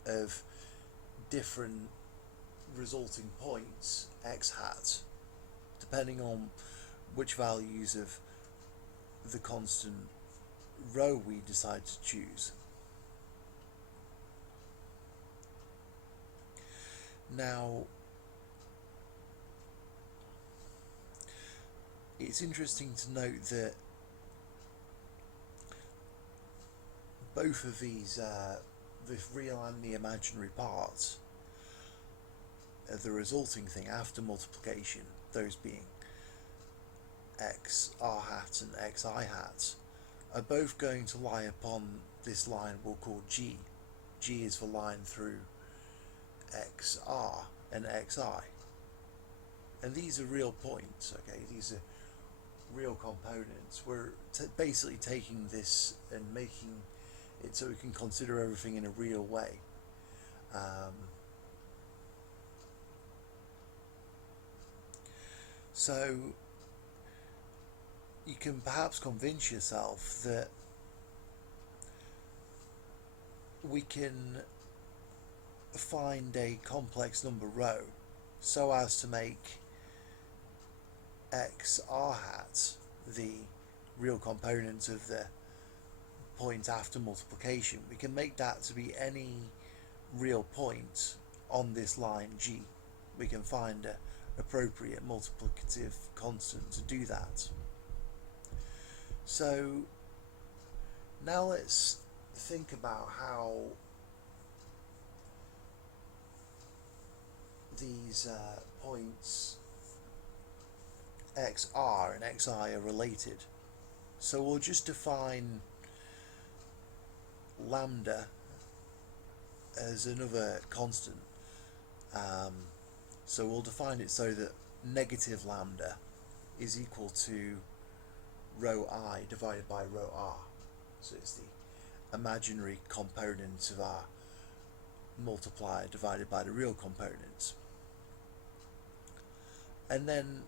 of different resulting points x hat, depending on which values of the constant rho we decide to choose. Now, it's interesting to note that both of these, the real and the imaginary parts, the resulting thing after multiplication, those being x r hat and x I hat, are both going to lie upon this line we'll call G. G is the line through xr and xi. And these are real points, okay? These are real components. We're basically taking this and making it so we can consider everything in a real way. So you can perhaps convince yourself that we can find a complex number rho so as to make x r hat the real component of the point after multiplication. We can make that to be any real point on this line G. We can find an appropriate multiplicative constant to do that. So now let's think about how these points xr and xi are related. So we'll just define lambda as another constant. So we'll define it so that negative lambda is equal to rho I divided by rho r. So it's the imaginary component of our multiplier divided by the real component. And then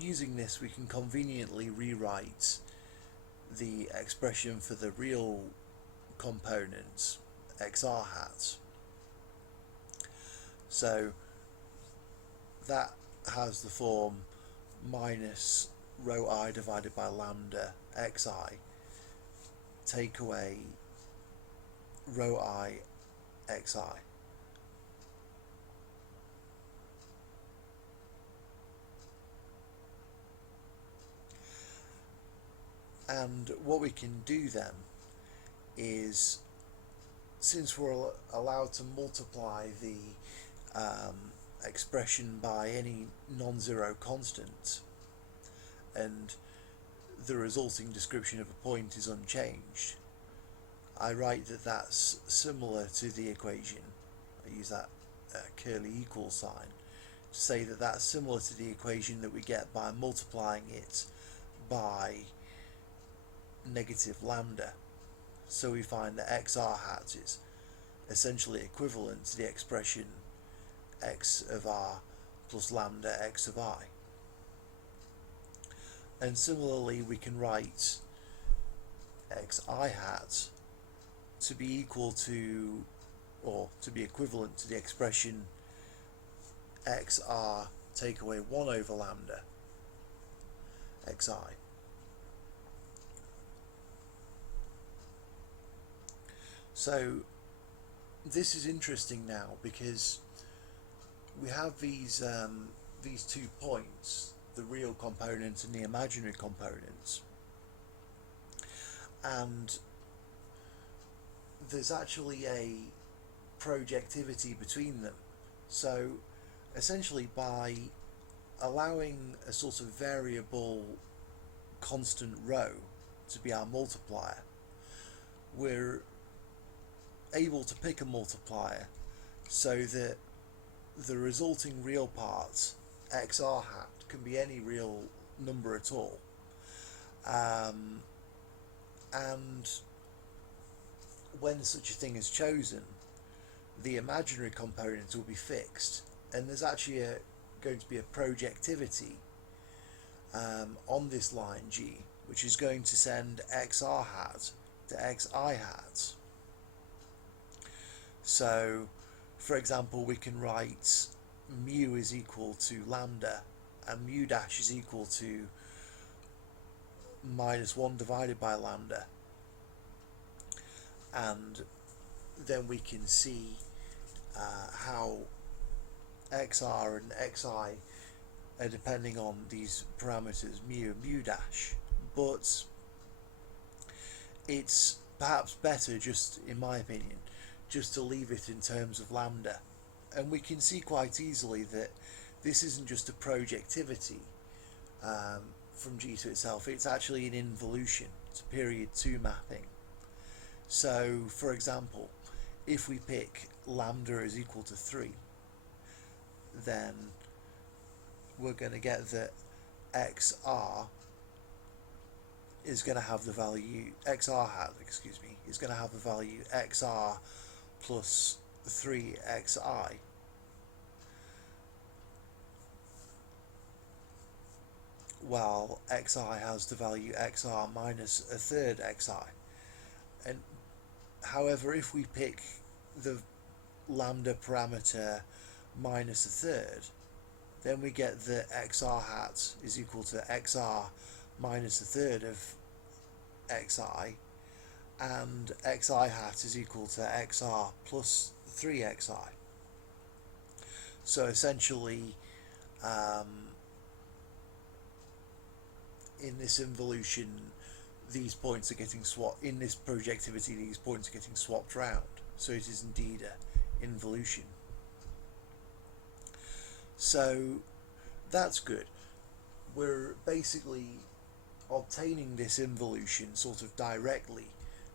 using this we can conveniently rewrite the expression for the real component xr hat. So that has the form minus rho I divided by lambda xi, take away rho I xi. And what we can do then is, since we're allowed to multiply the expression by any non-zero constant and the resulting description of a point is unchanged, I write that that's similar to the equation. I use that curly equal sign to say that that's similar to the equation that we get by multiplying it by negative lambda. So we find that xr hat is essentially equivalent to the expression x of r plus lambda x of I. And similarly we can write xi hat to be equal to, or to be equivalent to, the expression xr take away 1 over lambda xi. So this is interesting now because we have these 2 points, the real component and the imaginary component, and there's actually a projectivity between them. So essentially by allowing a sort of variable constant rho to be our multiplier, we're able to pick a multiplier so that the resulting real part xr hat can be any real number at all, and when such a thing is chosen, the imaginary component will be fixed, and there's actually going to be a projectivity on this line G, which is going to send xr hat to xi hat. So for example, we can write mu is equal to lambda and mu dash is equal to minus 1 divided by lambda, and then we can see how xr and xi are depending on these parameters mu and mu dash. But it's perhaps better, just in my opinion, just to leave it in terms of lambda, and we can see quite easily that this isn't just a projectivity from G to itself, it's actually an involution, it's a period 2 mapping. So for example, if we pick lambda is equal to 3, then we're going to get that xr is going to have the value, xr hat, excuse me, is going to have the value xr plus 3xi, well, xi has the value xr minus a third xi. And however, if we pick the lambda parameter minus a third, then we get that xr hat is equal to xr minus a third of xi, and xi hat is equal to xr plus 3xi. So essentially, in this involution, these points are getting swapped. In this projectivity, these points are getting swapped round. So it is indeed an involution. So that's good. We're basically obtaining this involution sort of directly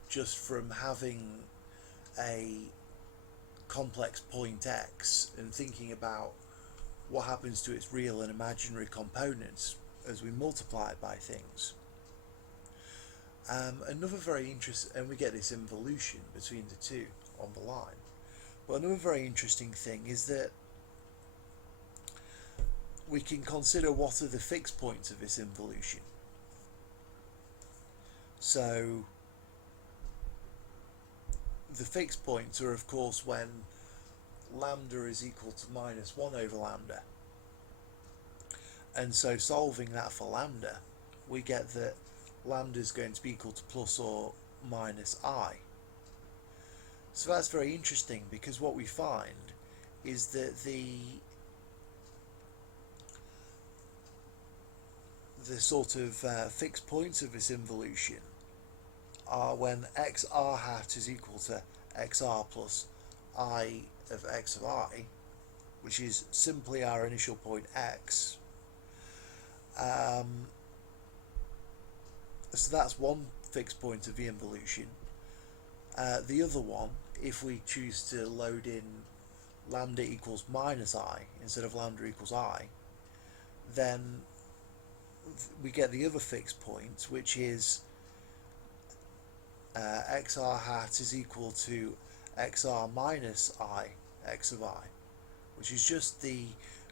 just from having a complex point x and thinking about what happens to its real and imaginary components as we multiply it by things. Another very interesting, and we get this involution between the two on the line. But another very interesting thing is that we can consider what are the fixed points of this involution. So the fixed points are, of course, when lambda is equal to minus 1 over lambda. And so solving that for lambda, we get that lambda is going to be equal to plus or minus I. So that's very interesting, because what we find is that the sort of fixed points of this involution are when xr hat is equal to xr plus I of x of I, which is simply our initial point x. So that's one fixed point of the involution. The other one, if we choose to load in lambda equals minus I instead of lambda equals I, then we get the other fixed point, which is xr hat is equal to xr minus I x of I, which is just the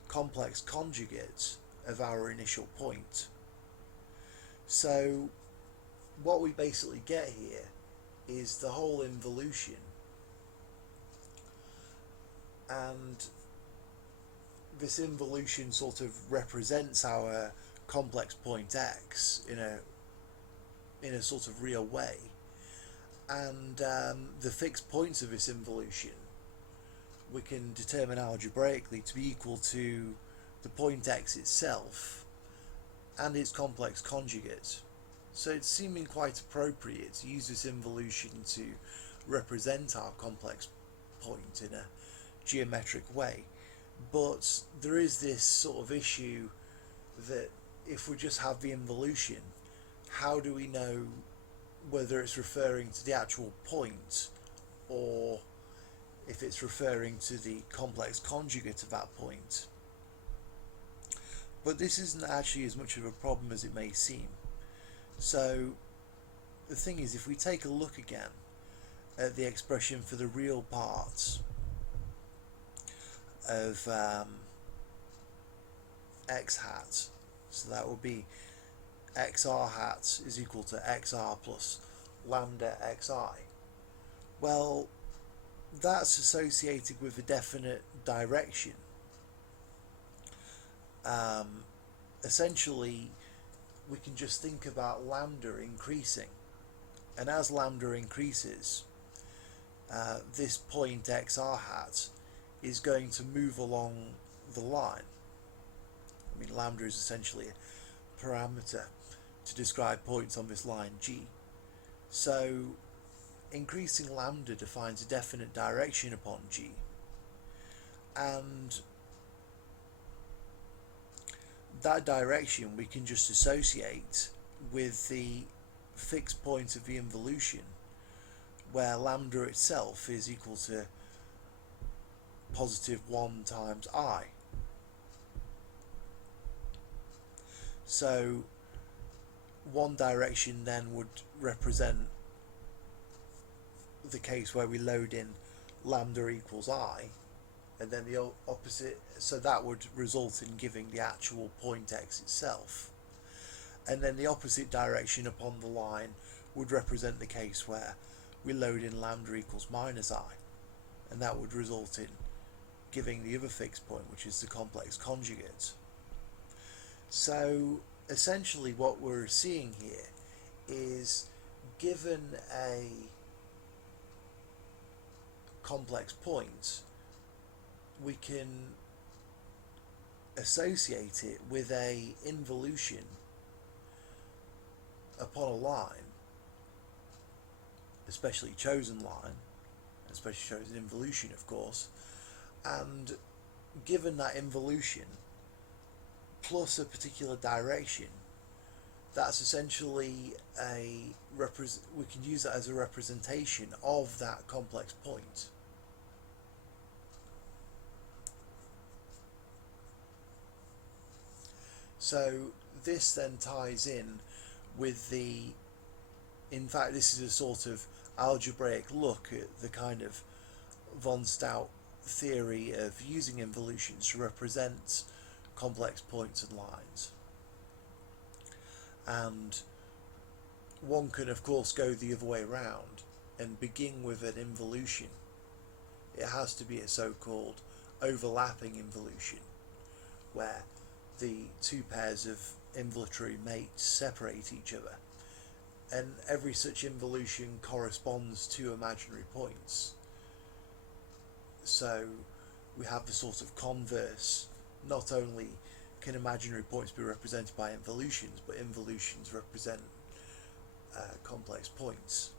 complex conjugate of our initial point. So what we basically get here is the whole involution, and this involution sort of represents our complex point x in a sort of real way, and the fixed points of this involution we can determine algebraically to be equal to the point x itself and its complex conjugate. So it's seeming quite appropriate to use this involution to represent our complex point in a geometric way. But there is this sort of issue that if we just have the involution, how do we know whether it's referring to the actual point or if it's referring to the complex conjugate of that point? But this isn't actually as much of a problem as it may seem. So the thing is, if we take a look again at the expression for the real parts of x hat, so that would be xr hat is equal to xr plus lambda xi. Well, that's associated with a definite direction. Essentially, we can just think about lambda increasing, and as lambda increases, this point xr hat is going to move along the line. I mean, lambda is essentially a parameter to describe points on this line G. So increasing lambda defines a definite direction upon G, and that direction we can just associate with the fixed point of the involution, where lambda itself is equal to positive 1 times I. So one direction then would represent the case where we load in lambda equals I, and then the opposite, so that would result in giving the actual point x itself. and then the opposite direction upon the line would represent the case where we load in lambda equals minus I, and that would result in giving the other fixed point, which is the complex conjugate. So essentially what we're seeing here is, given a complex point, we can associate it with a involution upon a line, especially chosen line, especially chosen involution, of course, and given that involution plus a particular direction, that's essentially we can use that as a representation of that complex point. So this then ties in with in fact this is a sort of algebraic look at the kind of von Stout theory of using involutions to represent complex points and lines. And one can of course go the other way around and begin with an involution. It has to be a so-called overlapping involution, where the two pairs of involutory mates separate each other, and every such involution corresponds to imaginary points. So we have the sort of converse. Not only can imaginary points be represented by involutions, but involutions represent complex points.